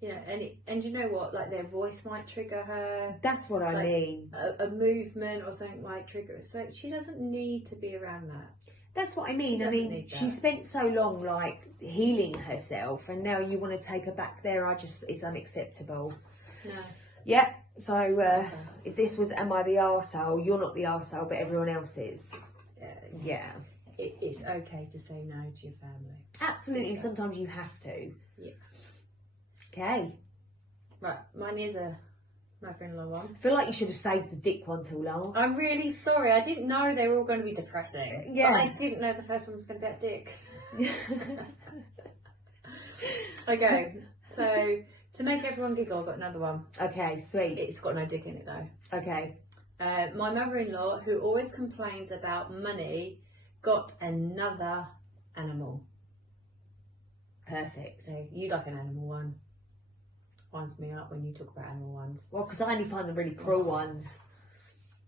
Yeah, and you know what? Like their voice might trigger her. That's what I mean. A movement or something might trigger her. So she doesn't need to be around that. That's what I mean. She spent so long like healing herself, and now you want to take her back there. It's unacceptable. No. Yeah. So if this was Am I the Arsehole, you're not the arsehole, but everyone else is. Yeah. It's okay to say no to your family. Absolutely. Sometimes you have to. Yeah. Okay. Right. Mine is a mother-in-law one. I feel like you should have saved the dick one till last. I'm really sorry. I didn't know they were all going to be depressing. Yeah. But I didn't know the first one was going to be about dick. Okay. So to make everyone giggle, I've got another one. Okay, sweet. It's got no dick in it though. Okay. My mother-in-law, who always complains about money, got another animal. Perfect. So you like an animal one. Winds me up when you talk about animal ones. Well, because I only find the really cruel ones.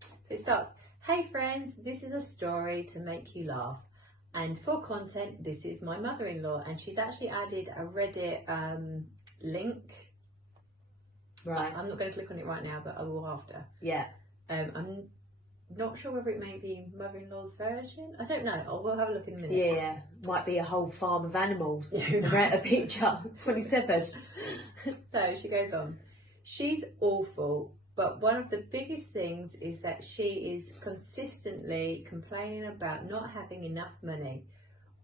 So it starts, hey friends, this is a story to make you laugh. And for content, this is my mother-in-law. And she's actually added a Reddit link. Right. I'm not going to click on it right now, but I will after. Yeah. I'm not sure whether it may be mother-in-law's version. I don't know. We'll have a look in a minute. Yeah. Might be a whole farm of animals. Read a picture. 27. So she goes on. She's awful, but one of the biggest things is that she is consistently complaining about not having enough money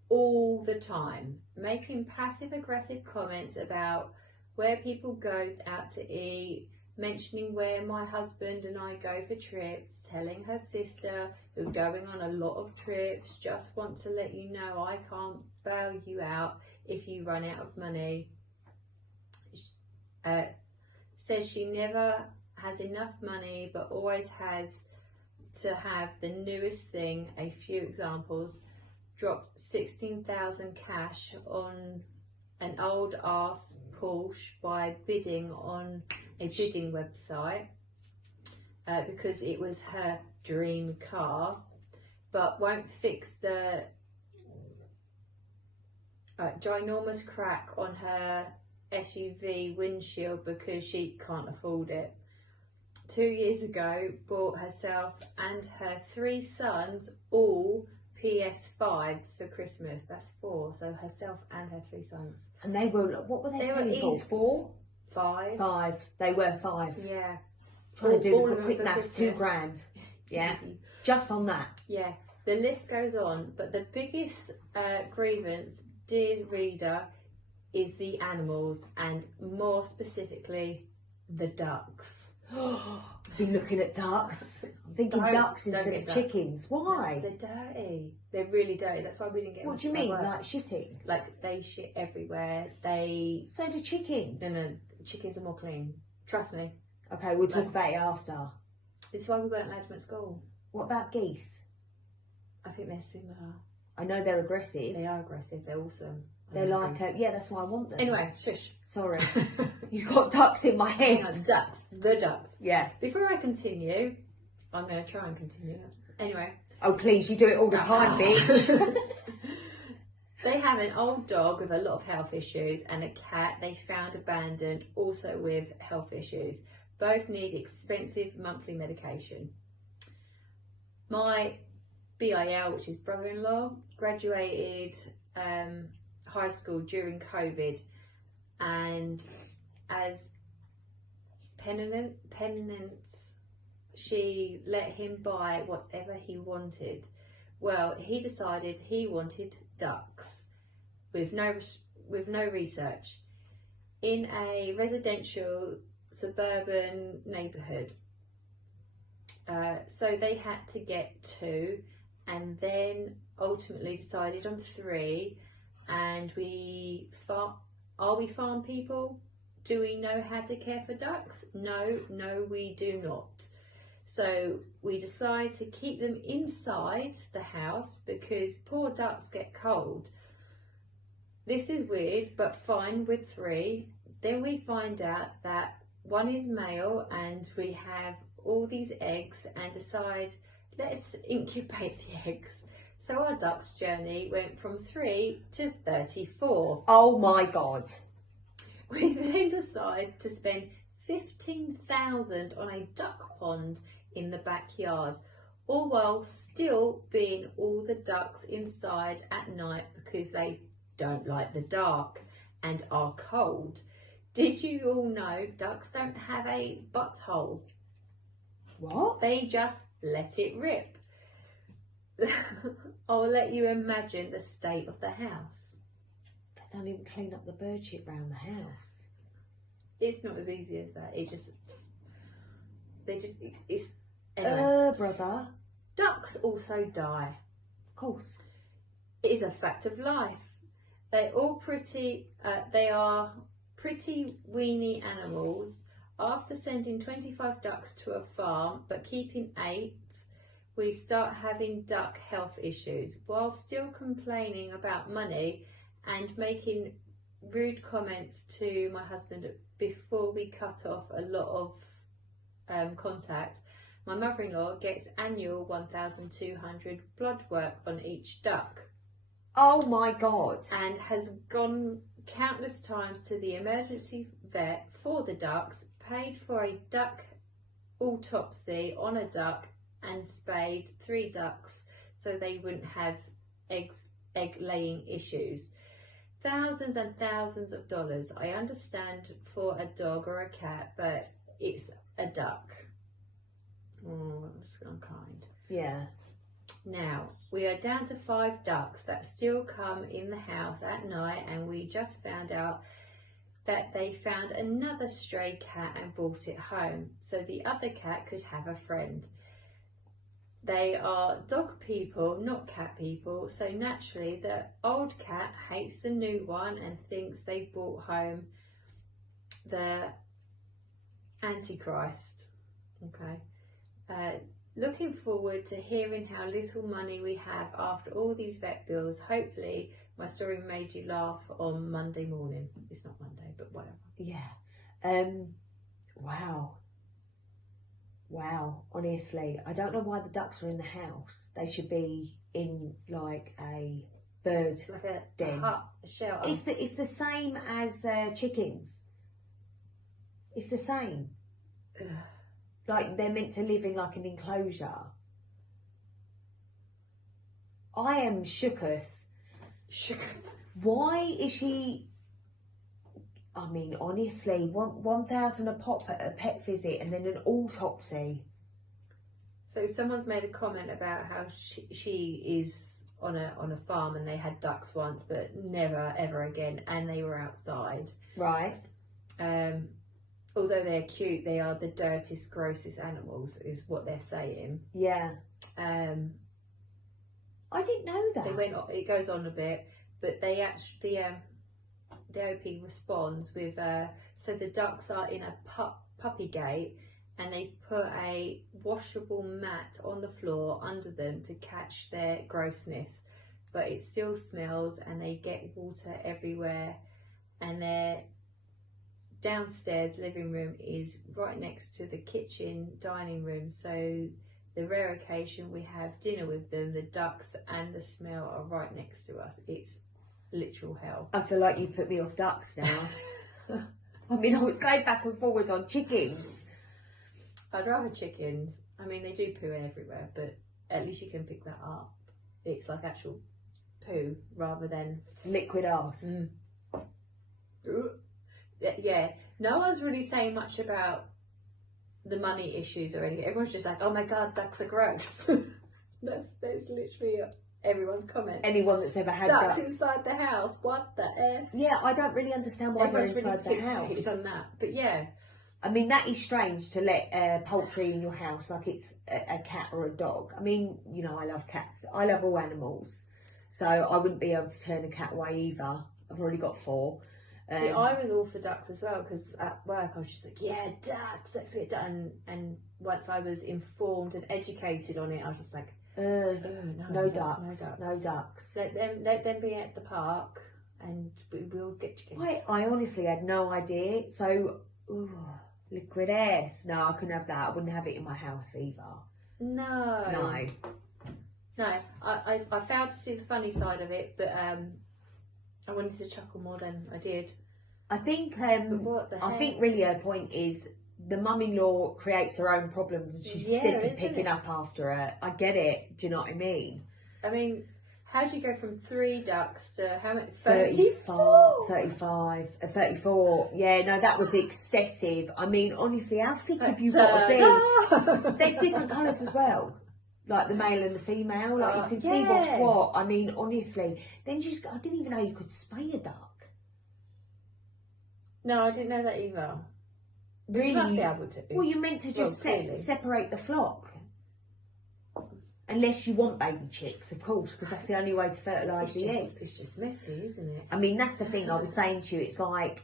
all the time, making passive-aggressive comments about where people go out to eat, mentioning where my husband and I go for trips, telling her sister, who's going on a lot of trips, just want to let you know I can't bail you out if you run out of money. Says she never has enough money but always has to have the newest thing. A few examples: dropped 16,000 cash on an old ass Porsche by bidding on a bidding website because it was her dream car, but won't fix the ginormous crack on her SUV windshield because she can't afford it. 2 years ago, bought herself and her 3 sons all PS5s for Christmas. That's 4, so herself and her 3 sons. And they were, what were they selling for? 4? 5. 5. They were 5. Yeah. Trying to do all the of quick them for maths, £2 Christmas. grand. Yeah. Easy. Just on that. Yeah. The list goes on, but the biggest grievance, dear reader, is the animals, and more specifically, the ducks. Been looking at ducks. I'm thinking ducks instead of chickens. Why? They're dirty. They're really dirty. That's why we didn't get. What do you mean? Like shitting? Like they shit everywhere. So do chickens. No, chickens are more clean. Trust me. Okay, we'll talk about it after. This is why we weren't allowed them at school. What about geese? I think they're similar. I know they're aggressive. They are aggressive. They're awesome. They're like, yeah, that's why I want them. Anyway, shush. Sorry. You've got ducks in my head. The ducks. Yeah. Before I continue, I'm going to try and continue. Anyway. Oh, please, you do it all the time, bitch. They have an old dog with a lot of health issues and a cat they found abandoned, also with health issues. Both need expensive monthly medication. My BIL, which is brother-in-law, graduated high school during COVID, and as penance, she let him buy whatever he wanted. Well, he decided he wanted ducks with no research in a residential suburban neighbourhood. So they had to get 2, and then ultimately decided on 3. And are we farm people? Do we know how to care for ducks? No, we do not. So we decide to keep them inside the house because poor ducks get cold. This is weird, but fine with 3. Then we find out that 1 is male and we have all these eggs, and decide let's incubate the eggs. So our duck's journey went from 3 to 34. Oh my God. We then decided to spend 15,000 on a duck pond in the backyard, all while still being all the ducks inside at night because they don't like the dark and are cold. Did you all know ducks don't have a butthole? What? They just let it rip. I'll let you imagine the state of the house. They don't even clean up the bird shit round the house. It's not as easy as that. It's anyway. Brother. Ducks also die. Of course. It is a fact of life. They are pretty weeny animals. After sending 25 ducks to a farm but keeping 8, we start having duck health issues while still complaining about money and making rude comments to my husband before we cut off a lot of contact. My mother-in-law gets annual 1,200 blood work on each duck. Oh my God. And has gone countless times to the emergency vet for the ducks, paid for a duck autopsy on a duck and spayed 3 ducks so they wouldn't have egg laying issues. Thousands and thousands of dollars. I understand for a dog or a cat, but it's a duck. Oh, that's unkind. Yeah. Now, we are down to 5 ducks that still come in the house at night, and we just found out that they found another stray cat and brought it home so the other cat could have a friend. They are dog people, not cat people, so naturally the old cat hates the new one and thinks they brought home the Antichrist. Okay. Looking forward to hearing how little money we have after all these vet bills. Hopefully my story made you laugh on Monday morning. It's not Monday, but whatever. Yeah. Wow, honestly, I don't know why the ducks are in the house. They should be in like a bird Like a den. hut, a shelter. It's the same as chickens. It's the same. Ugh. Like they're meant to live in like an enclosure. I am shooketh. Why is she? I mean, honestly, 1,000 a pop at a pet visit and then an autopsy. So someone's made a comment about how she is on a farm and they had ducks once, but never ever again, and they were outside. Right. Although they're cute, they are the dirtiest, grossest animals, is what they're saying. Yeah. I didn't know that. It goes on a bit, but they actually the OP responds with so the ducks are in a puppy gate and they put a washable mat on the floor under them to catch their grossness, but it still smells and they get water everywhere, and their downstairs living room is right next to the kitchen dining room, so the rare occasion we have dinner with them, the ducks and the smell are right next to us. It's literal hell. I feel like you've put me off ducks now. I mean, I was going back and forwards on chickens. I'd rather chickens. I mean, they do poo everywhere, but at least you can pick that up. It's like actual poo rather than liquid arse. Yeah, no one's really saying much about the money issues or anything. Everyone's just like, oh my god, ducks are gross. that's literally everyone's comment. Anyone that's ever had ducks inside the house, what the F? Yeah, I don't really understand why they're inside really the house. on that, but yeah. I mean, that is strange to let poultry in your house like it's a cat or a dog. I mean, you know, I love cats. I love all animals. So I wouldn't be able to turn a cat away either. I've already got 4. See, I was all for ducks as well, because at work I was just like, yeah, ducks, let's get done. And once I was informed and educated on it, I was just like, no ducks. Let them be at the park, and we'll get chickens. I honestly had no idea. So, liquid ass. No, I couldn't have that. I wouldn't have it in my house either. No. I failed to see the funny side of it, but I wanted to chuckle more than I did. I think what the I heck? think really her point is the mum-in-law creates her own problems and she's sick of picking up after her. I get it. Do you know what I mean? I mean, how do you go from 3 ducks to how many? 34? 34. Yeah, no, that was excessive. I mean, honestly, how thick have you got to be? They're different colours as well. Like the male and the female. Like you can see what's what. I mean, honestly. Then I didn't even know you could spay a duck. No, I didn't know that either. Really? You must be able to. Well, you're meant to just separate the flock. Unless you want baby chicks, of course, because that's the only way to fertilise the eggs. It's just messy, isn't it? I mean, that's the thing I was saying to you. It's like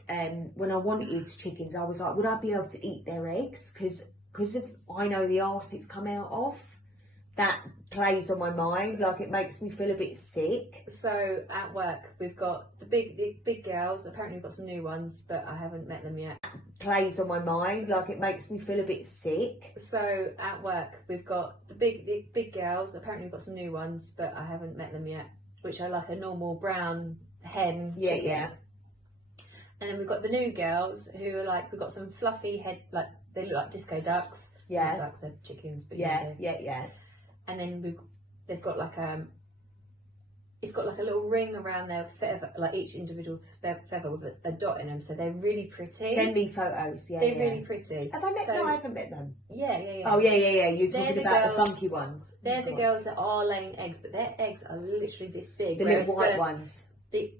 when I wanted chickens, I was like, would I be able to eat their eggs? Because I know the arse it's come out of. That plays on my mind. Like, it makes me feel a bit sick. So at work, we've got the big girls. Apparently, we've got some new ones, but I haven't met them yet. Plays on my mind. Like, it makes me feel a bit sick. So at work, we've got the big girls. Apparently, we've got some new ones, but I haven't met them yet. Which are like a normal brown hen. Yeah, chicken. yeah. And then we've got the new girls who are like, we've got some fluffy head, like they look like disco ducks. Yeah. Not ducks, they're chickens, but Yeah. And then they've got like it's got like a little ring around their feather, like each individual feather with a dot in them, so they're really pretty. Send me photos. Yeah, they're really pretty. Have I met them? No, I haven't met them. Yeah. Oh yeah. You're talking about girls, the funky ones. They're the girls that are laying eggs, but their eggs are literally this big. The little white ones. The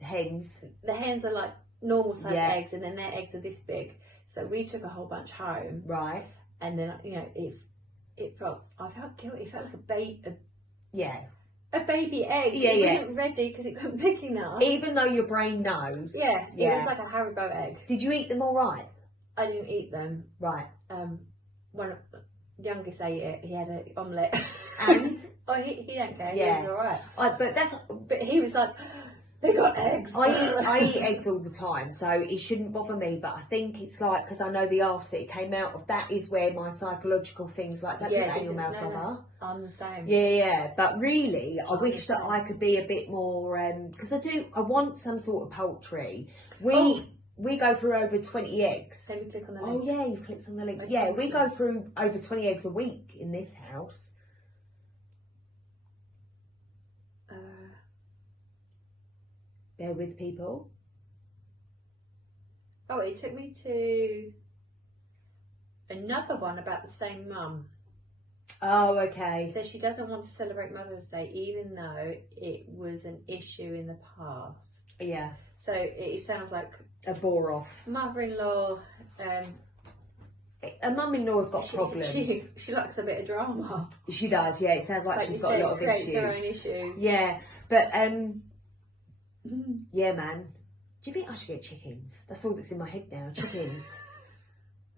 hens. The hens are like normal size eggs, and then their eggs are this big. So we took a whole bunch home. Right. And then I felt guilty. It felt like a baby egg. Yeah, it wasn't ready because it wasn't big enough. Even though your brain knows. Yeah, it was like a Haribo egg. Did you eat them all right? I didn't eat them. Right. One of the youngest ate it. He had an omelette. And? He don't care. Yeah. He was all right. But he was like, they got eggs. I eat eggs all the time, so it shouldn't bother me. But I think it's like, because I know the arse that it came out of, that is where my psychological things like, don't put that in your mouth, brother. No, I'm the same. Yeah. But really, I wish that I could be a bit more, because I want some sort of poultry. We go through over 20 eggs. Let me click on the link. Oh yeah, you clicked on the link. Yeah, we go through over 20 eggs a week in this house. Bear with people. Oh, it took me to another one about the same mum. Oh, okay. It says she doesn't want to celebrate Mother's Day, even though it was an issue in the past. Yeah. So it sounds like a bore off. Mother-in-law. A mum-in-law's got problems. She likes a bit of drama. She does. Yeah. It sounds like she's got a lot of issues. Her own issues. Yeah, but yeah, man. Do you think I should get chickens? That's all that's in my head now. Chickens.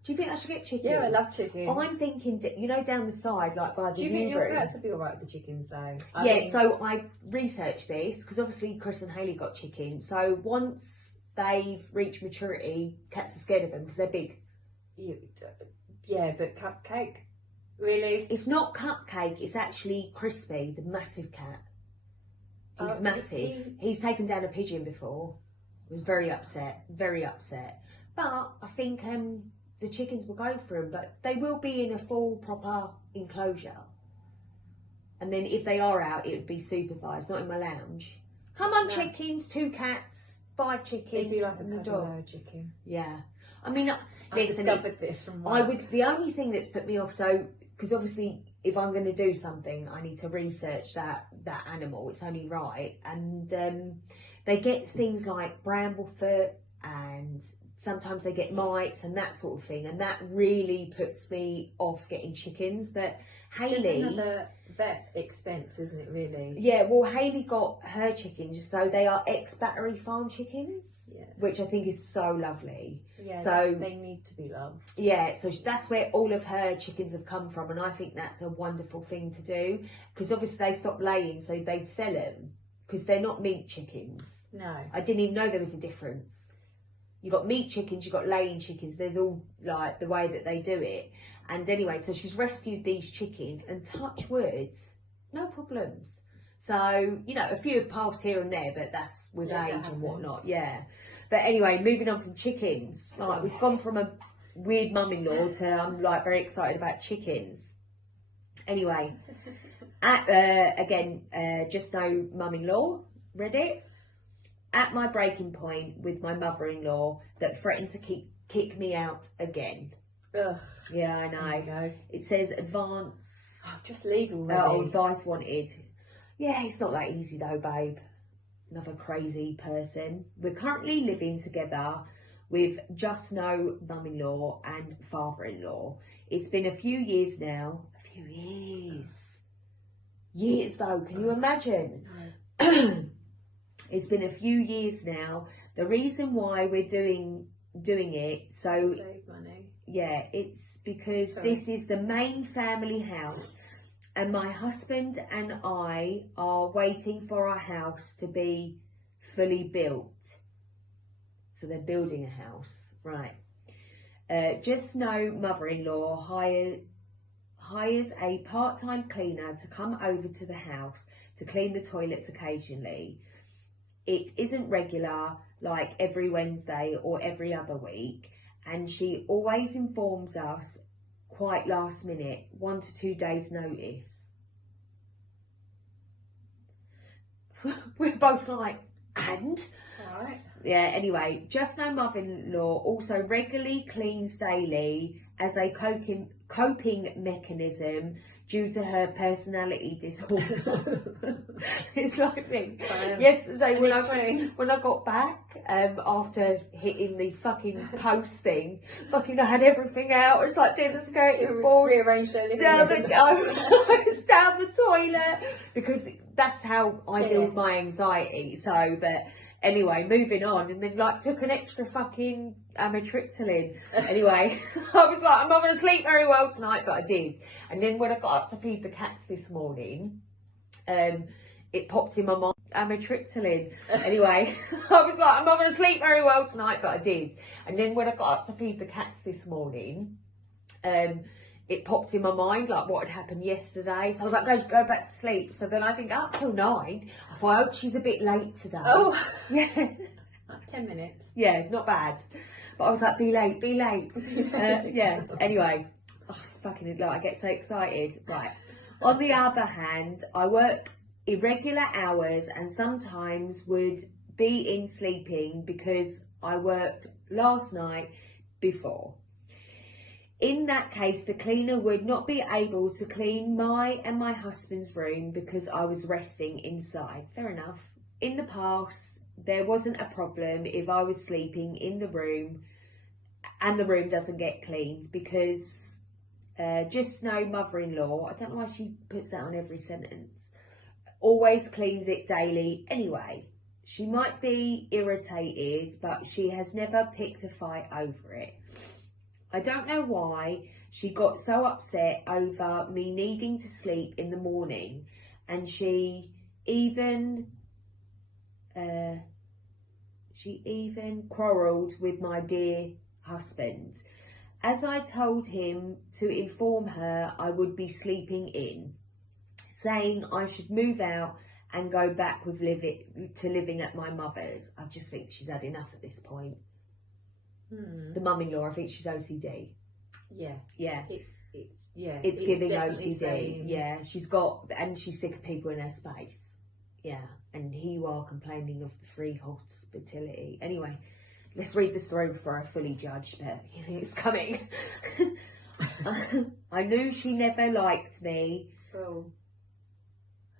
Do you think I should get chickens? Yeah, I love chickens. I'm thinking, down the side, like by the Do you think your cats would be alright with the chickens though? So I researched this because obviously Chris and Hayley got chickens. So once they've reached maturity, cats are scared of them because they're big. Yeah, but Cupcake, really? It's not Cupcake. It's actually Crispy, the massive cat. He's massive. He's taken down a pigeon before. Was very upset. But I think the chickens will go for him, but they will be in a full proper enclosure. And then if they are out, it would be supervised, not in my lounge. Come on, chickens, 2 cats, 5 chickens. They do like and a the dog. chicken. Yeah. I mean, I discovered this from work. I was the only thing that's put me off. So, because obviously, if I'm going to do something, I need to research that animal. It's only right. And they get things like bramblefoot, and sometimes they get mites and that sort of thing. And that really puts me off getting chickens. But Hayley, just another vet expense, isn't it? Really? Yeah. Well, Hayley got her chickens, so they are ex-Battery Farm chickens, which I think is so lovely. Yeah, so they need to be loved. Yeah, so that's where all of her chickens have come from, and I think that's a wonderful thing to do, because obviously they stopped laying, so they sell them, because they're not meat chickens. No. I didn't even know there was a difference. You got meat chickens, you got laying chickens. There's all like the way that they do it, And anyway, so she's rescued these chickens, and touch words, no problems. So, you know, a few have passed here and there, but that's with age and whatnot, yeah. But anyway, moving on from chickens, like we've gone from a weird mum-in-law to I'm like very excited about chickens. Anyway, just no mum-in-law, read it. At my breaking point with my mother-in-law that threatened to kick me out again. Ugh. Yeah, I know. It says advance. Oh, just leave already. Oh, advice wanted. Yeah, it's not that easy though, babe. Another crazy person. We're currently living together with just no mum-in-law and father-in-law. It's been a few years now. A few years. Years though, can you imagine? No. It's been a few years now. The reason why we're doing it, so save money. Yeah, it's because this is the main family house, and my husband and I are waiting for our house to be fully built. So they're building a house, right? Just no mother-in-law hires a part-time cleaner to come over to the house to clean the toilets occasionally. It isn't regular, like every Wednesday or every other week, and she always informs us quite last minute, 1 to 2 days notice. We're both like, and? Alright. Yeah, anyway, just no mother-in-law also regularly cleans daily as a coping mechanism due to her personality disorder. It's like me. Yesterday when I got back, after hitting the fucking post thing, I had everything out. It's like doing the skirting board. Rearranged everything. Down the toilet, because that's how I deal with my anxiety. So, but anyway, moving on, and then took an extra fucking amitriptyline. Anyway, I was like, I'm not going to sleep very well tonight, but I did. And then when I got up to feed the cats this morning, it popped in my mind, amitriptyline. Anyway, I was like, I'm not going to sleep very well tonight, but I did. And then when I got up to feed the cats this morning, it popped in my mind what had happened yesterday. So I was like, go back to sleep. So then I didn't get up till 9. I hope she's a bit late today. Oh, yeah. 10 minutes. Yeah, not bad. But I was like, be late. Yeah. Anyway, I get so excited. Right. On the other hand, I work irregular hours and sometimes would be in sleeping because I worked last night before. In that case, the cleaner would not be able to clean my and my husband's room because I was resting inside. Fair enough. In the past, there wasn't a problem if I was sleeping in the room and the room doesn't get cleaned because just no mother-in-law, I don't know why she puts that on every sentence, always cleans it daily anyway. She might be irritated, but she has never picked a fight over it. I don't know why she got so upset over me needing to sleep in the morning, and she even quarrelled with my dear husband, as I told him to inform her I would be sleeping in, saying I should move out and go back with living at my mother's. I just think she's had enough at this point. The mum-in-law, I think she's OCD. Yeah. It's giving OCD. Saying... Yeah, she's sick of people in her space. Yeah, and here you are complaining of the free hospitality. Anyway, let's read this through before I fully judge, but it's coming. I knew she never liked me. Oh,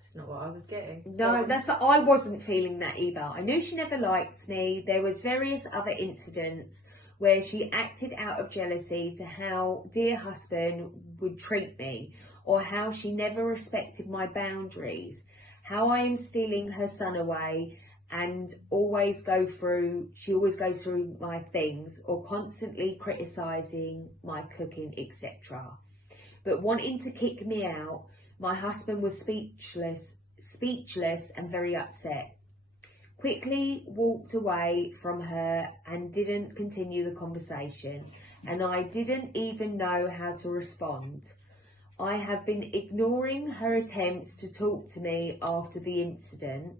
that's not what I was getting. No, I wasn't feeling that either. I knew she never liked me. There was various other incidents where she acted out of jealousy to how dear husband would treat me, or how she never respected my boundaries, how I am stealing her son away and she always goes through my things, or constantly criticising my cooking, etc. But wanting to kick me out, my husband was speechless and very upset. Quickly walked away from her and didn't continue the conversation. and I didn't even know how to respond. I have been ignoring her attempts to talk to me after the incident.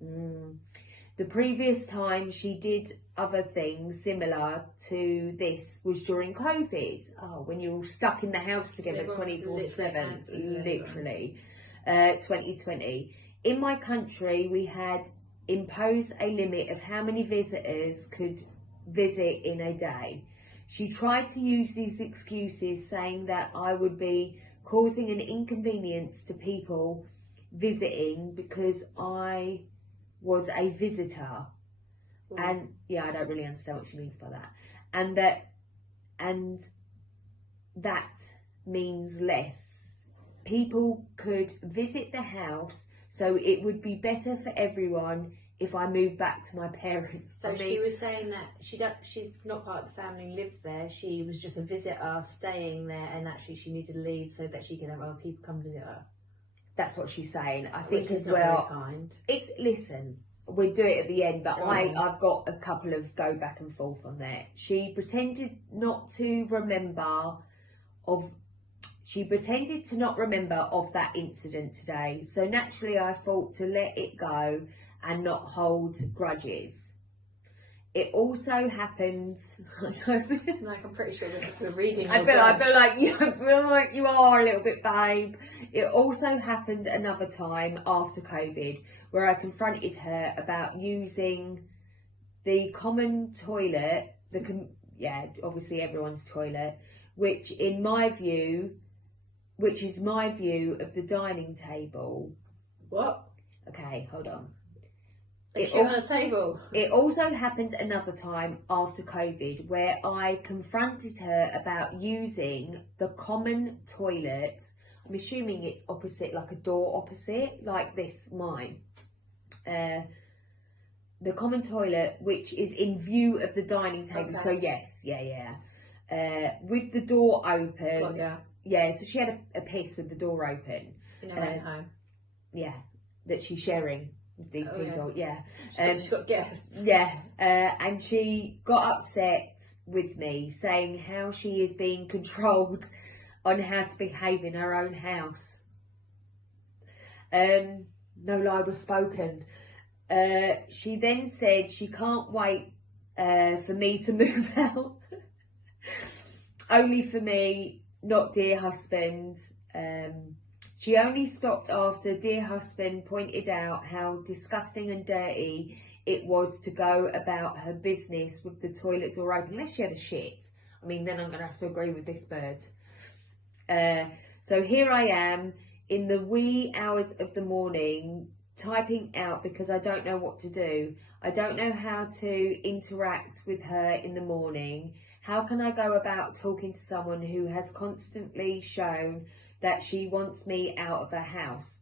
The previous time she did other things similar to this was during COVID. Oh, when you're all stuck in the house together 24/7, literally. 2020. In my country, we had imposed a limit of how many visitors could visit in a day. She tried to use these excuses, saying that I would be causing an inconvenience to people visiting because I was a visitor. And yeah, I don't really understand what she means by that. And that means less people could visit the house, so it would be better for everyone if I moved back to my parents. So she was saying that she's not part of the family and lives there. She was just a visitor staying there, and actually she needed to leave so that she could have other people come visit her. That's what she's saying. I think Which as is well. not very kind. It's listen. We'll do it at the end, but I've got a couple of go back and forth on that. She pretended not to remember of that incident today. So naturally I thought to let it go and not hold grudges. It also happened. Like, I'm pretty sure we're reading. I feel like you are a little bit, babe. It also happened another time after COVID, where I confronted her about using the common toilet, obviously everyone's toilet, which is my view of the dining table. What? Okay, hold on. On a table. It also happened another time after COVID, where I confronted her about using the common toilet. I'm assuming it's opposite, like a door opposite, like this, mine. The common toilet, which is in view of the dining table. Okay. So yes, with the door open. So she had a piss with the door open. In her own home. Yeah, that she's sharing with these people. Yeah. She's got guests. Yeah, and she got upset with me, saying how she is being controlled on how to behave in her own house. No lie was spoken. She then said she can't wait for me to move out. Only for me, not dear husband. She only stopped after dear husband pointed out how disgusting and dirty it was to go about her business with the toilet door open, unless she had a shit. I mean, then I'm going to have to agree with this bird. So here I am in the wee hours of the morning, typing out because I don't know what to do. I don't know how to interact with her in the morning. How can I go about talking to someone who has constantly shown that she wants me out of her house?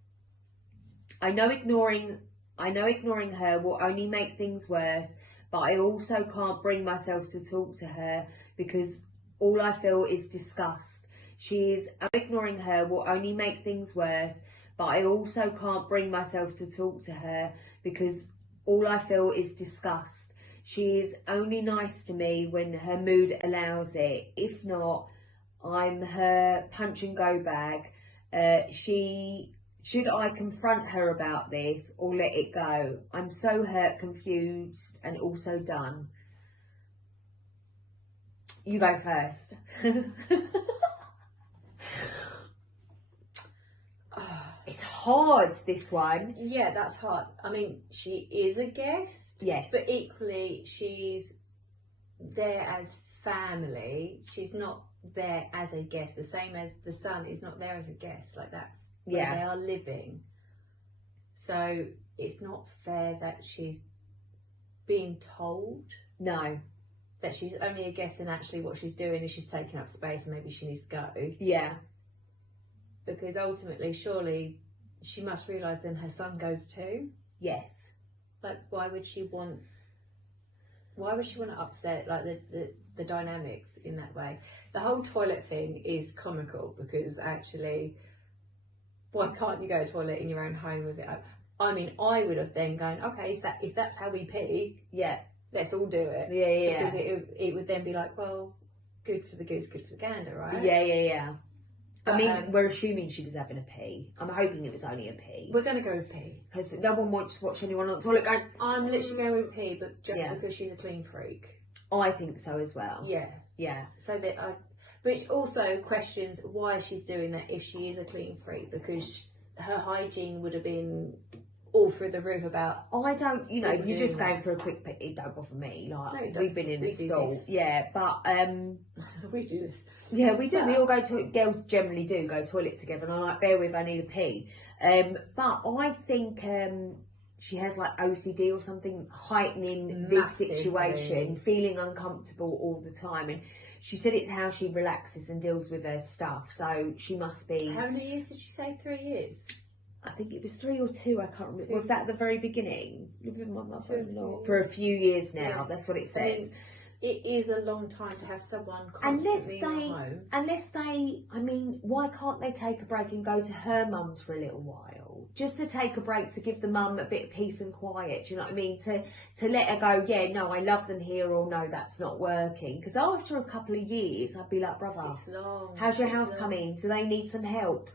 I know ignoring her will only make things worse, but I also can't bring myself to talk to her because all I feel is disgust. Ignoring her will only make things worse, but I also can't bring myself to talk to her because all I feel is disgust. She is only nice to me when her mood allows it. If not, I'm her punch and go bag. Should I confront her about this or let it go? I'm so hurt, confused, and also done. You go first. It's hard, this one. Yeah, that's hard. I mean, she is a guest. Yes. But equally, she's there as family. She's not there as a guest. The same as the son is not there as a guest. Like, that's where they are living. So it's not fair that she's being told. No. That she's only a guest, and actually what she's doing is she's taking up space and maybe she needs to go. Yeah. Because ultimately, surely, she must realise then her son goes too. Yes. Like, why would she want to upset, like, the dynamics in that way? The whole toilet thing is comical because actually, why can't you go to the toilet in your own home with it? I mean, I would have then gone, okay, if that's how we pee, yeah, let's all do it. Yeah. Because it would then be like, well, good for the goose, good for the gander, right? Yeah. I But, mean, we're assuming she was having a pee. I'm hoping it was only a pee. We're going to go with pee. Because no one wants to watch anyone on the toilet going, I'm literally going with pee, but just Yeah. because she's a clean freak. I think so as well. Yeah. So that which also questions why she's doing that if she is a clean freak, because her hygiene would have been all through the roof about. I don't, you know, What we're you're just doing going for a quick pee. It don't bother me. No, Like, it we've doesn't. been in We the do stall. this. Yeah, but, We do this. yeah, we do. But- We all go to, girls generally do go toilet together, and I'm like, bear with, I need a pee. But I think, she has like OCD or something, heightening this Massively. situation, feeling uncomfortable all the time. And she said it's how she relaxes and deals with her stuff. So she must be. How many years did you say? 3 years. I think it was 3 or 2. I can't remember. 2. Was that at the very beginning? Lived with my 2 or 3 mother-in-law for a few years now. Yeah. That's what it I says. mean, it is a long time to have someone Unless constantly in your they, home. I mean, why can't they take a break and go to her mum's for a little while? Just to take a break, to give the mum a bit of peace and quiet, do you know what I mean? To let her go, yeah, no, I love them here, or no, that's not working. Because after a couple of years, I'd be like, brother, It's long. how's your It's house long. coming? Do they need some help?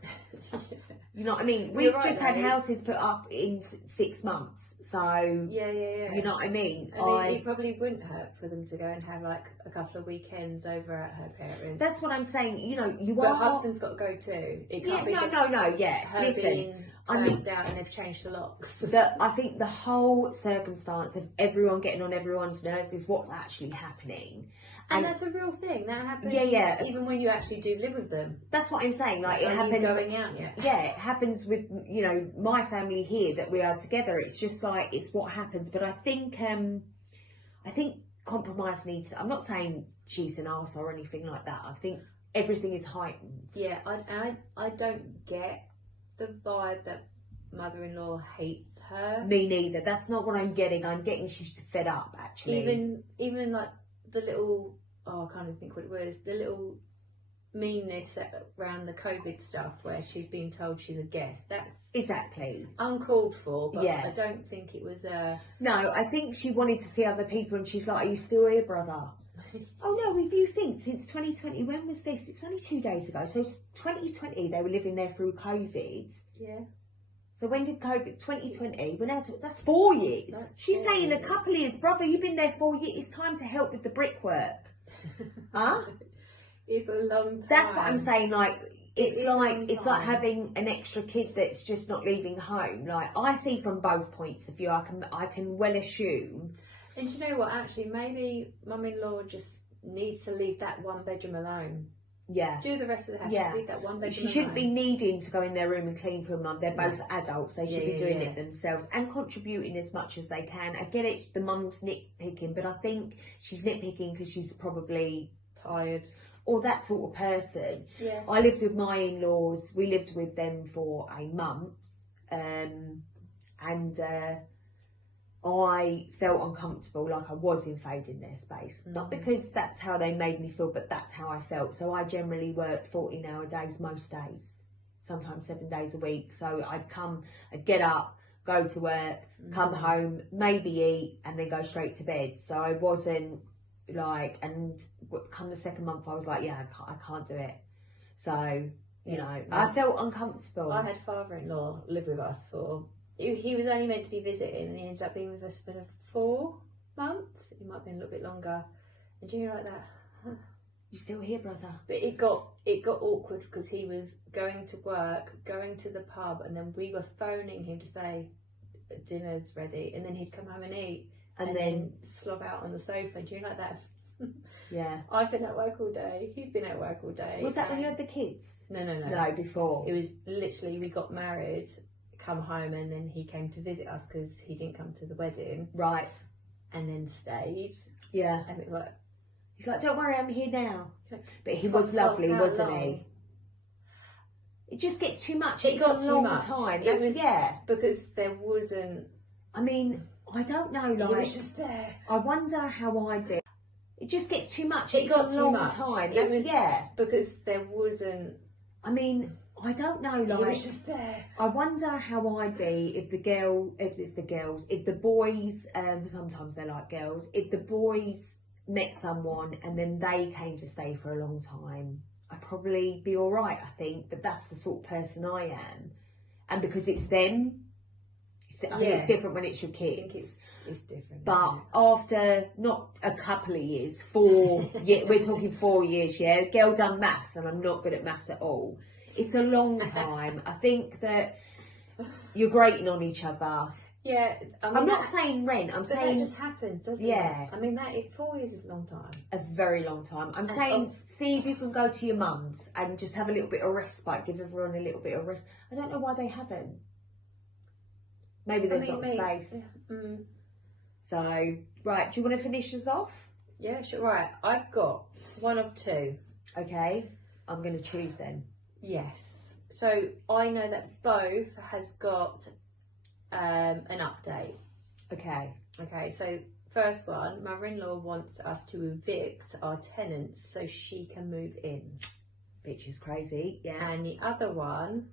You know what I mean? You're We've right, just had though. houses put up in 6 months, so Yeah. you know what I mean? I mean, it probably wouldn't hurt for them to go and have like a couple of weekends over at her parents. That's what I'm saying. You know, you But are. husband's got to go too. It Yeah, can't be just no. Yeah, her listen. being I turned mean- out and they've changed the locks. I think the whole circumstance of everyone getting on everyone's nerves is what's actually happening. And that's a real thing. That happens. Yeah. Even when you actually do live with them. That's what I'm saying. Like, It's it when you're happens. going out, yeah. Yeah, it happens with, you know, my family here that we are together. It's just like, it's what happens. But I think compromise needs. I'm not saying she's an arse or anything like that. I think everything is heightened. Yeah, I don't get the vibe that mother-in-law hates her. Me neither. That's not what I'm getting. I'm getting she's fed up, actually. Even like the little, I can't even think what it was, the little meanness around the COVID stuff where she's being told she's a guest. That's Exactly. uncalled for, but Yeah. I don't think it was No, I think she wanted to see other people, and she's like, "Are you still here, brother?" Oh no, if you think since 2020, when was this? It was only 2 days ago. So 2020, they were living there through COVID. Yeah. So when did COVID? 2020. We're now that's 4 years. That's She's 4 saying years. a couple of years, brother. You've been there 4 years. It's time to help with the brickwork. Huh? It's a long time. That's what I'm saying. Like It is a long it's like time. having an extra kid that's just not leaving home. Like, I see from both points of view. I can well assume. And you know what? Actually, maybe mum-in-law just needs to leave that one bedroom alone. Yeah. Do the rest of the house. Yeah. Just leave that one bedroom She shouldn't be alone. needing to go in their room and clean for a mum. They're both No. adults. They should Yeah, be yeah, doing yeah. it themselves and contributing as much as they can. I get it, the mum's nitpicking, but I think she's nitpicking because she's probably tired. or that sort of person. Yeah. I lived with my in-laws. We lived with them for a month, and I felt uncomfortable, like I was invading their space. Not because that's how they made me feel, but that's how I felt. So I generally worked 14-hour days most days, sometimes 7 days a week. So I'd get up, go to work, come home, maybe eat, and then go straight to bed. So I wasn't like, and come the second month, I was like, yeah, I can't do it. So, you know, I felt uncomfortable. I had father-in-law live with us for. He was only meant to be visiting, and he ended up being with us for 4 months. It might have been a little bit longer. And do you know like that? You still here, brother? But it got awkward because he was going to work, going to the pub, and then we were phoning him to say dinner's ready, and then he'd come home and eat, and then slob out on the sofa. Do you know like that? Yeah. I've been at work all day. He's been at work all day. Was that when you had the kids? No. No, before. It was literally we got married, come home, and then he came to visit us because he didn't come to the wedding, Right. and then stayed. Yeah. And it was like, He's like, don't worry, I'm here now. But he For was lovely, how wasn't long? he? It just gets too much. It It's got a too long much. time. It That's, was- yeah. because there wasn't. I mean, I don't know. He Like, was just there. I wonder how I'd be. It just gets too much. It It's got a too long much. time. It That's, was- yeah. Because there wasn't. I mean, I don't know. He Like, was just there. I wonder how I'd be if the boys, sometimes they're like girls, if the boys met someone and then they came to stay for a long time, I'd probably be all right, I think. But that's the sort of person I am, and because it's them, I think it's different when it's your kids. I think it's different. But after not a couple of years, 4 years, we're talking 4 years, yeah. Girl done maths, and I'm not good at maths at all. It's a long time. I think that you're grating on each other. Yeah, I'm not saying rent. I'm saying that just happens, doesn't it? I mean, 4 years is a long time. A very long time. I'm saying, see if you can go to your mum's and just have a little bit of respite. Give everyone a little bit of rest. I don't know why they haven't. Maybe there's not space. Yeah. Mm. So, right, do you want to finish us off? Yeah, sure. Right, I've got one of two. Okay, I'm going to choose then. Yes. So I know that both has got an update. Okay. Okay, so first one, mother-in-law wants us to evict our tenants so she can move in. Bitch is crazy, yeah. And the other one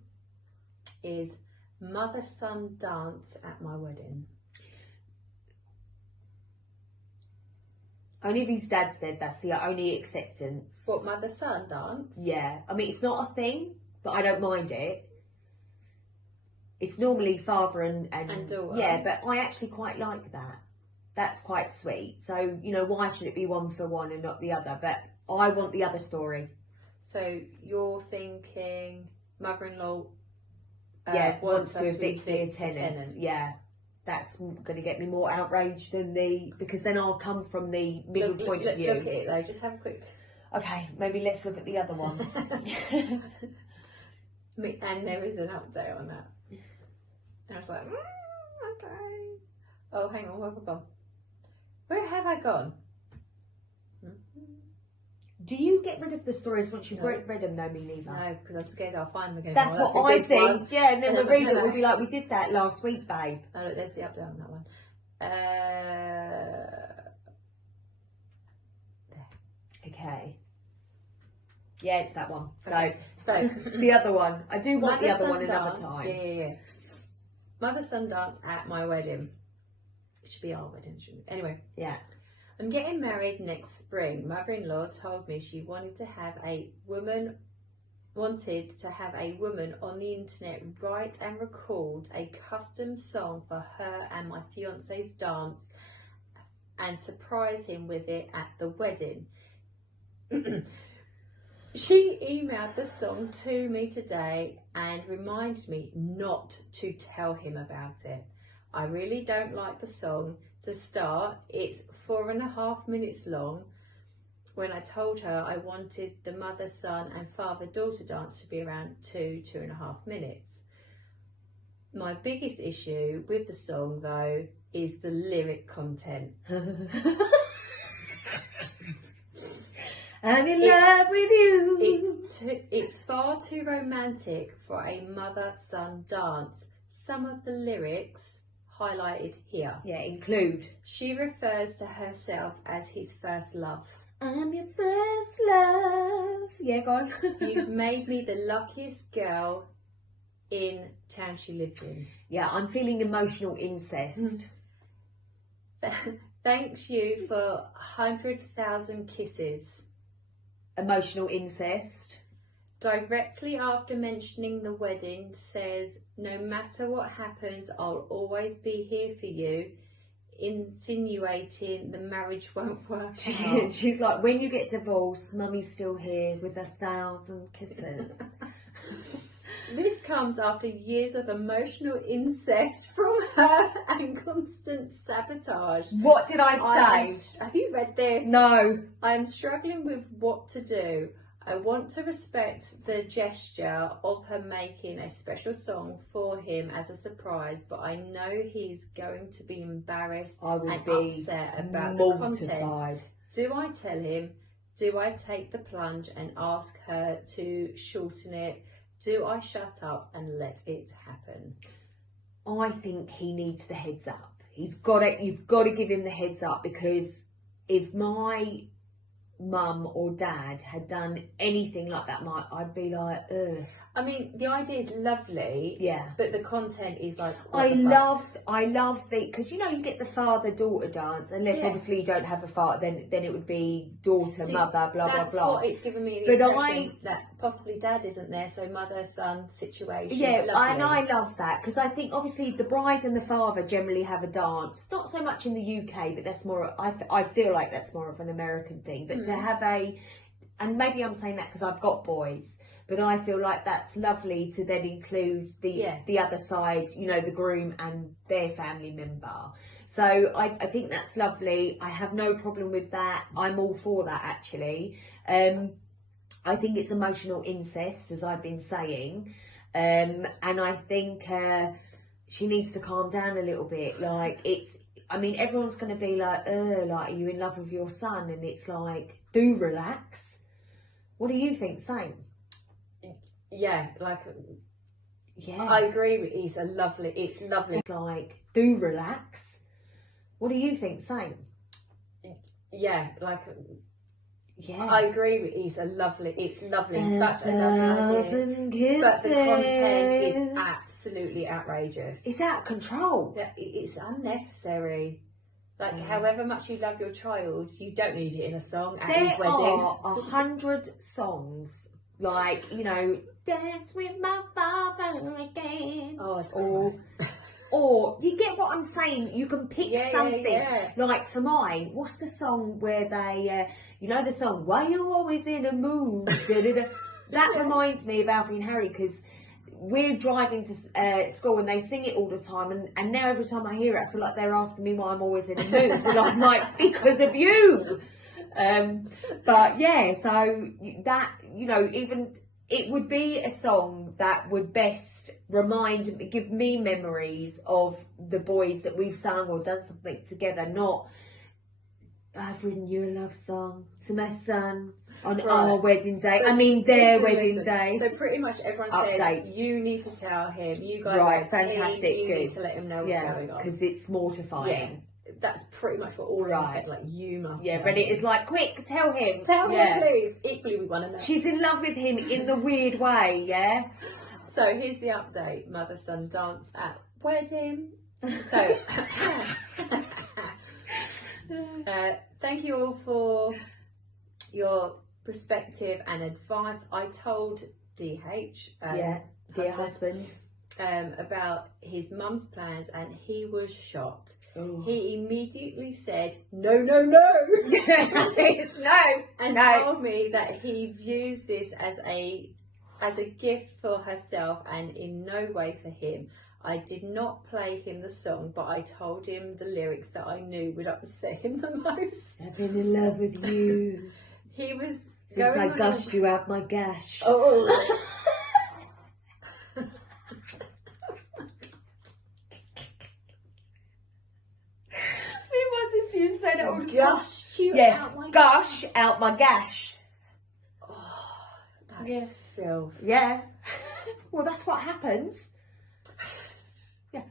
is mother-son dance at my wedding. Only if his dad's dead, that's the only acceptance. What, mother-son dance? Yeah. I mean, it's not a thing, but I don't mind it. It's normally father and daughter. Yeah, but I actually quite like that. That's quite sweet. So, you know, why should it be one for one and not the other? But I want the other story. So you're thinking mother-in-law wants to evict the tenants. Yeah. That's going to get me more outraged than because then I'll come from the middle point of view. Look at it though, just have a quick... Okay, maybe let's look at the other one. And there is an update on that. And I was like, okay. Oh, hang on, where have I gone? Where have I gone? Do you get rid of the stories once you've read them? No, me neither. No, because I'm scared I'll find them again. That's what I think. One. Yeah, and then we'll read it. We'll be like, we did that last week, babe. Oh, look, there's the update on that one. There. Okay. Yeah, it's that one. Okay. So the other one. I do want the other one another time. Yeah. Mother-son dance at my wedding. It should be our wedding, shouldn't it? Anyway. Yeah. I'm getting married next spring. Mother-in-law told me she wanted to have a woman on the internet write and record a custom song for her and my fiance's dance and surprise him with it at the wedding. She emailed the song to me today and reminded me not to tell him about it. I really don't like the song. To start, it's 4.5 minutes long. When I told her I wanted the mother, son and father-daughter dance to be around 2.5 minutes. My biggest issue with the song though is the lyric content. I'm in love with you. It's far too romantic for a mother-son dance. Some of the lyrics highlighted here. Yeah, include. She refers to herself as his first love. I'm your first love. Yeah, go on. You've made me the luckiest girl in town she lives in. Yeah, I'm feeling emotional incest. Thanks you for 100,000 kisses. Emotional incest. Directly after mentioning the wedding, says, no matter what happens, I'll always be here for you, insinuating the marriage won't work out. She's like, when you get divorced, mummy's still here with 1,000 kisses. This comes after years of emotional incest from her and constant sabotage. What did I say? Have you read this? No. I'm struggling with what to do. I want to respect the gesture of her making a special song for him as a surprise, but I know he's going to be embarrassed and upset about the content. Do I tell him? Do I take the plunge and ask her to shorten it? Do I shut up and let it happen? I think he needs the heads up. You've got to give him the heads up, because if my mum or dad had done anything like that, I'd be like, ugh. I mean, the idea is lovely. Yeah. But the content is like. I love the, because you get the father-daughter dance, unless obviously you don't have a father, then it would be daughter, mother, blah blah blah. That's what it's given me the impression that possibly dad isn't there, so mother son situation. Yeah, lovely. and I love that, because I think obviously the bride and the father generally have a dance. Not so much in the UK, but that's more. I feel like that's more of an American thing. But to have and maybe I'm saying that because I've got boys. But I feel like that's lovely to then include the other side, the groom and their family member. So I think that's lovely. I have no problem with that. I'm all for that, actually. I think it's emotional incest, as I've been saying. And I think she needs to calm down a little bit. Like, everyone's going to be like, are you in love with your son? And it's like, do relax. What do you think, Sam? Yeah, I agree with it's lovely. It's like, do relax. What do you think, Sam? Yeah, I agree with it's lovely. It's such a lovely idea. But the content is absolutely outrageous. It's out of control. Yeah, it's unnecessary. However much you love your child, you don't need it in a song at his wedding. There are 100 songs. Dance with my father again. Or you get what I'm saying. You can pick something. Yeah. Like for mine, what's the song where they, the song "Why You Always in a Mood"? That reminds me of Alfie and Harry, because we're driving to school and they sing it all the time. And now every time I hear it, I feel like they're asking me why I'm always in a mood. And I'm like, because of you. But yeah, so that, even it would be a song that would best give me memories of the boys that we've sung or done something together, not I've written you a love song to my son on our wedding day. So, their wedding day. So pretty much everyone says you need to tell him, you guys are fantastic, team, you need to let him know what's going on. Because it's mortifying. Yeah. That's pretty much what all of them said, you must. Yeah, but it is like, quick, tell him. Tell him, please. Equally, we want to know. She's in love with him in the weird way, yeah? So, here's the update. Mother-son dance at wedding. So, thank you all for your perspective and advice. I told DH, dear husband, about his mum's plans, and he was shocked. Ooh. He immediately said, no. And told me that he views this as a gift for herself and in no way for him. I did not play him the song, but I told him the lyrics that I knew would upset him the most. I've been in love with you. He was since I gushed you out my gash. Oh. You say that all the time. Gush out my gash. Oh, that's filth. Yeah. Well, that's what happens. Yeah.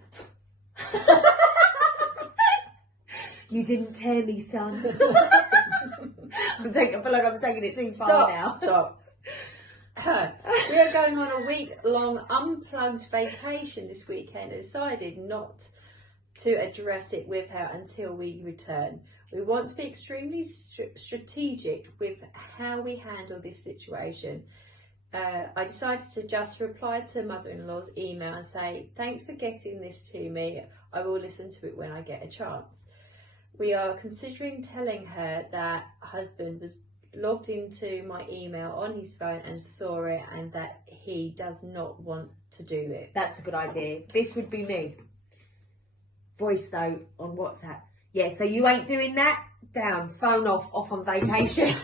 You didn't tear me, son. I feel like I'm taking it too far now. Stop. We are going on a week-long unplugged vacation this weekend and decided not to address it with her until we return. We want to be extremely strategic with how we handle this situation. I decided to just reply to mother-in-law's email and say, thanks for getting this to me. I will listen to it when I get a chance. We are considering telling her that husband was logged into my email on his phone and saw it, and that he does not want to do it. That's a good idea. This would be me. Voice note on WhatsApp. Yeah, so you ain't doing that? Down, phone off on vacation.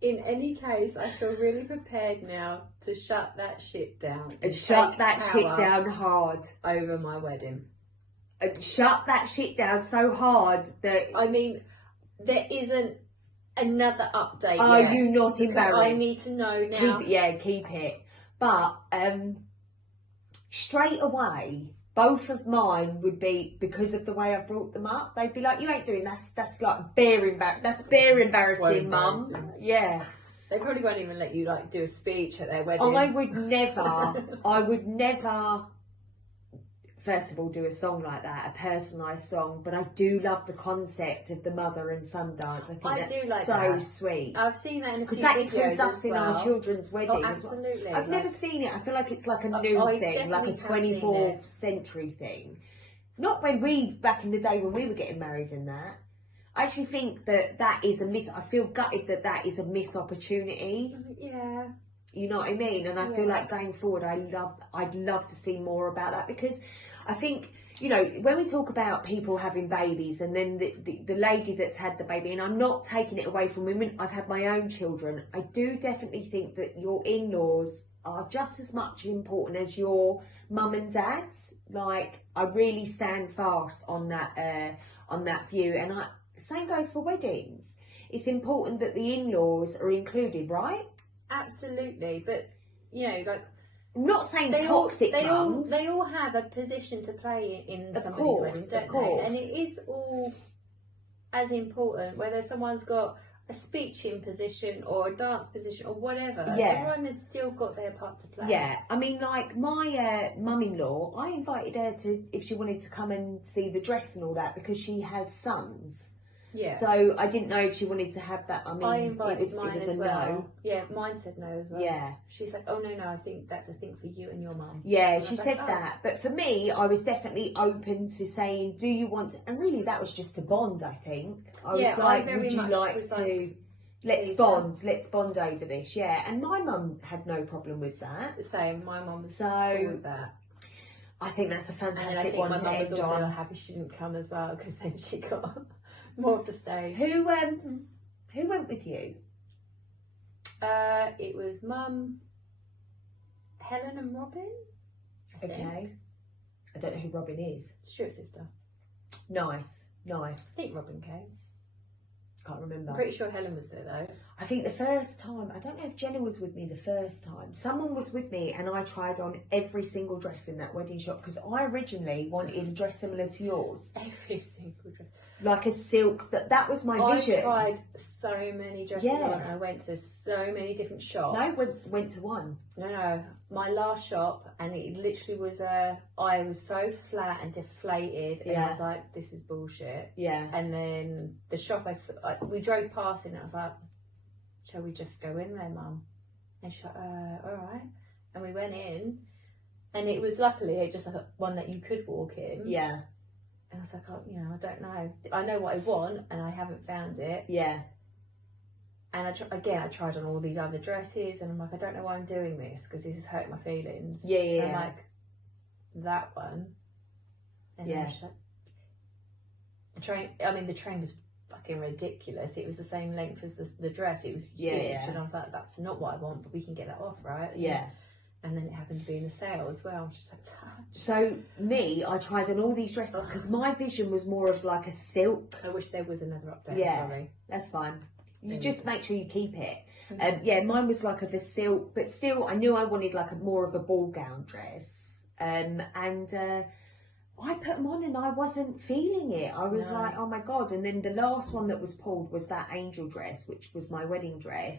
In any case, I feel really prepared now to shut that shit down. And shut that shit down hard. Over my wedding. And shut that shit down so hard that... there isn't another update Are yet, you not embarrassed? I need to know now. Keep it. But, straight away, both of mine would be, because of the way I brought them up, they'd be like, you ain't doing that's like bare embarrassing, mum. Yeah. They probably won't even let you like do a speech at their wedding. I would never, first of all, do a song like that, a personalised song, but I do love the concept of the mother and son dance. I think that's do like so that. sweet. I've seen that in a few Because that videos includes us as in well. our children's weddings. Oh, absolutely. I've never seen it. I feel like it's like a new thing, like a 24th century thing. Not when back in the day when we were getting married and that. I actually think that is I feel gutted that is a missed opportunity. Yeah. You know what I mean? And I feel like going forward, I'd love to see more about that, because I think, you know, when we talk about people having babies and then the lady that's had the baby, and I'm not taking it away from women, I've had my own children, I do definitely think that your in-laws are just as much important as your mum and dad's. Like, I really stand fast on that view, and same goes for weddings. It's important that the in-laws are included, right? Absolutely, but you know, like, I'm not saying toxic mums. They all have a position to play in somebody's wedding, don't they? And it is all as important whether someone's got a speeching position or a dance position or whatever. Yeah. Everyone has still got their part to play. Yeah, I mean, like my mum-in-law, I invited her if she wanted to come and see the dress and all that, because she has sons. Yeah. So I didn't know if she wanted to have that. I mean, I invited mine it was as a well. no. Yeah, mine said no as well. Yeah. She's like, oh no, I think that's a thing for you and your mum. Yeah, and she said said that. But for me, I was definitely open to saying, do you want to, and really that was just to bond, I think. I was like, would you like to, let's bond over this, yeah. And my mum had no problem with that. The same, my mum was cool with that. I think that's a fantastic and I think one my to mum was end also on. happy she didn't come as well, because then she got more of the stage. Who went with you? It was Mum, Helen and Robin. I think. I don't know who Robin is. Stuart's sister. Nice. I think Robin came. Can't remember. I'm pretty sure Helen was there though. I think the first time, I don't know if Jenna was with me the first time. Someone was with me and I tried on every single dress in that wedding shop, because I originally wanted a dress similar to yours. Every single dress. Like a silk, that was my vision. I tried so many dresses on. I went to so many different shops. No, went to one. No. My last shop, and it literally was I was so flat and deflated, and I was like, this is bullshit. Yeah. And then the shop, we drove past it, and I was like, shall we just go in there, Mum? And she's like, all right. And we went in, and it was luckily just like one that you could walk in. Yeah. And I was like, oh, you know, I don't know. I know what I want, and I haven't found it. Yeah. And I tried on all these other dresses, and I'm like, I don't know why I'm doing this, because this is hurting my feelings. Yeah. And I'm like, that one. And then she's like, the train was fucking ridiculous. It was the same length as the dress. It was huge. And I was like, that's not what I want, but we can get that off, right? Yeah. And then it happened to be in a sale as well. She's like, so I tried on all these dresses because my vision was more of like a silk. I wish there was another update. Yeah, sorry. That's fine. You just make sure you keep it. Mine was like of a silk, but still I knew I wanted like more of a ball gown dress. I put them on and I wasn't feeling it. I was like, oh my God. And then the last one that was pulled was that angel dress, which was my wedding dress.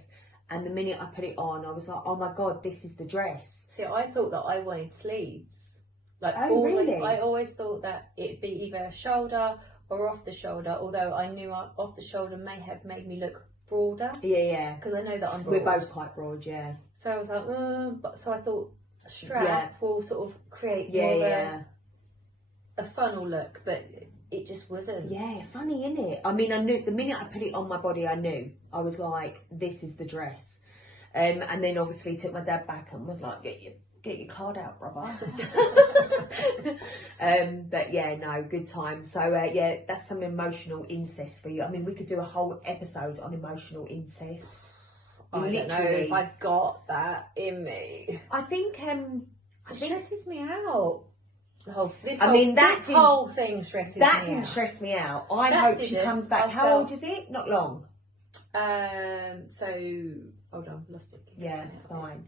And the minute I put it on, I was like, oh my God, this is the dress. See, I thought that I wanted sleeves. Like, really? I always thought that it'd be either shoulder or off the shoulder, although I knew off the shoulder may have made me look broader. Yeah. Because I know that I'm broad. We're both quite broad, yeah. So I was like, so I thought a strap will sort of create more of a funnel look, but it just wasn't. Yeah, funny, innit? I mean, I knew the minute I put it on my body, I knew. I was like, this is the dress. And then obviously took my dad back and was like, get your card out, brother. But yeah, no, good time. So that's some emotional incest for you. I mean, we could do a whole episode on emotional incest. I don't know if I've got that in me. I think it stresses me out. This whole thing stresses me out. That didn't stress me out. I hope she comes back. How old is it? Not long. So hold on, lost it. Yeah, it's fine.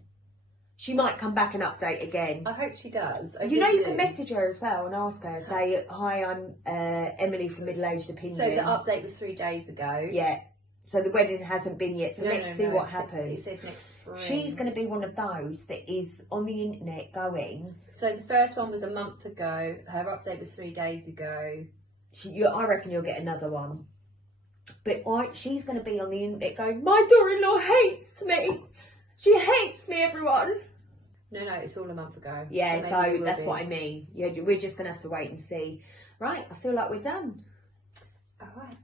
She might come back and update again. I hope she does. You can message her as well and ask her. Say, hi, I'm Emily from Middle Aged Opinion. So the update was 3 days ago. Yeah. So the wedding hasn't been yet, so let's see what He happens. said next spring. She's going to be one of those that is on the internet going. So the first one was a month ago. Her update was 3 days ago. I reckon you'll get another one. But she's going to be on the internet going, my daughter-in-law hates me. She hates me, everyone. No, it's all a month ago. Yeah, maybe so we will that's be. what I mean. Yeah, we're just going to have to wait and see. Right, I feel like we're done.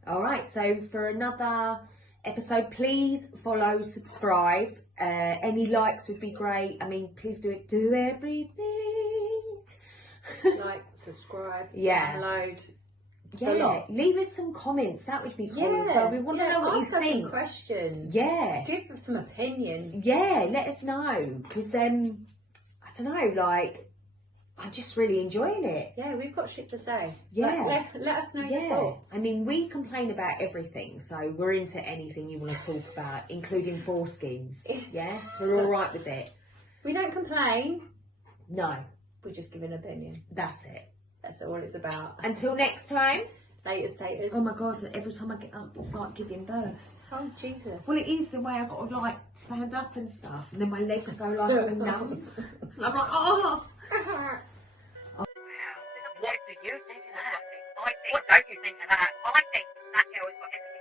All right, so for another episode, please follow, subscribe. Any likes would be great. I mean, please do it. Do everything. Like, subscribe, Yeah. download. Yeah, leave us some comments. That would be cool as well. We want to know what you ask us think. some questions. Yeah. Give us some opinions. Yeah, let us know. Because, I don't know, like, I'm just really enjoying it. Yeah, we've got shit to say. Yeah. Let us know your thoughts. I mean, we complain about everything, so we're into anything you want to talk about, including foreskins. Yeah? We're all right with it. We don't complain. No, We just give an opinion. that's it. That's all it's about. Until next time. Later, taters. Oh my God, every time I get up, it's like giving birth. Oh, Jesus. Well, it is the way I've got to, like, stand up and stuff, and then my legs go, like, all numb. And I'm like, oh! Wow. What do you think of that? What don't you think of that? I think that girl has got everything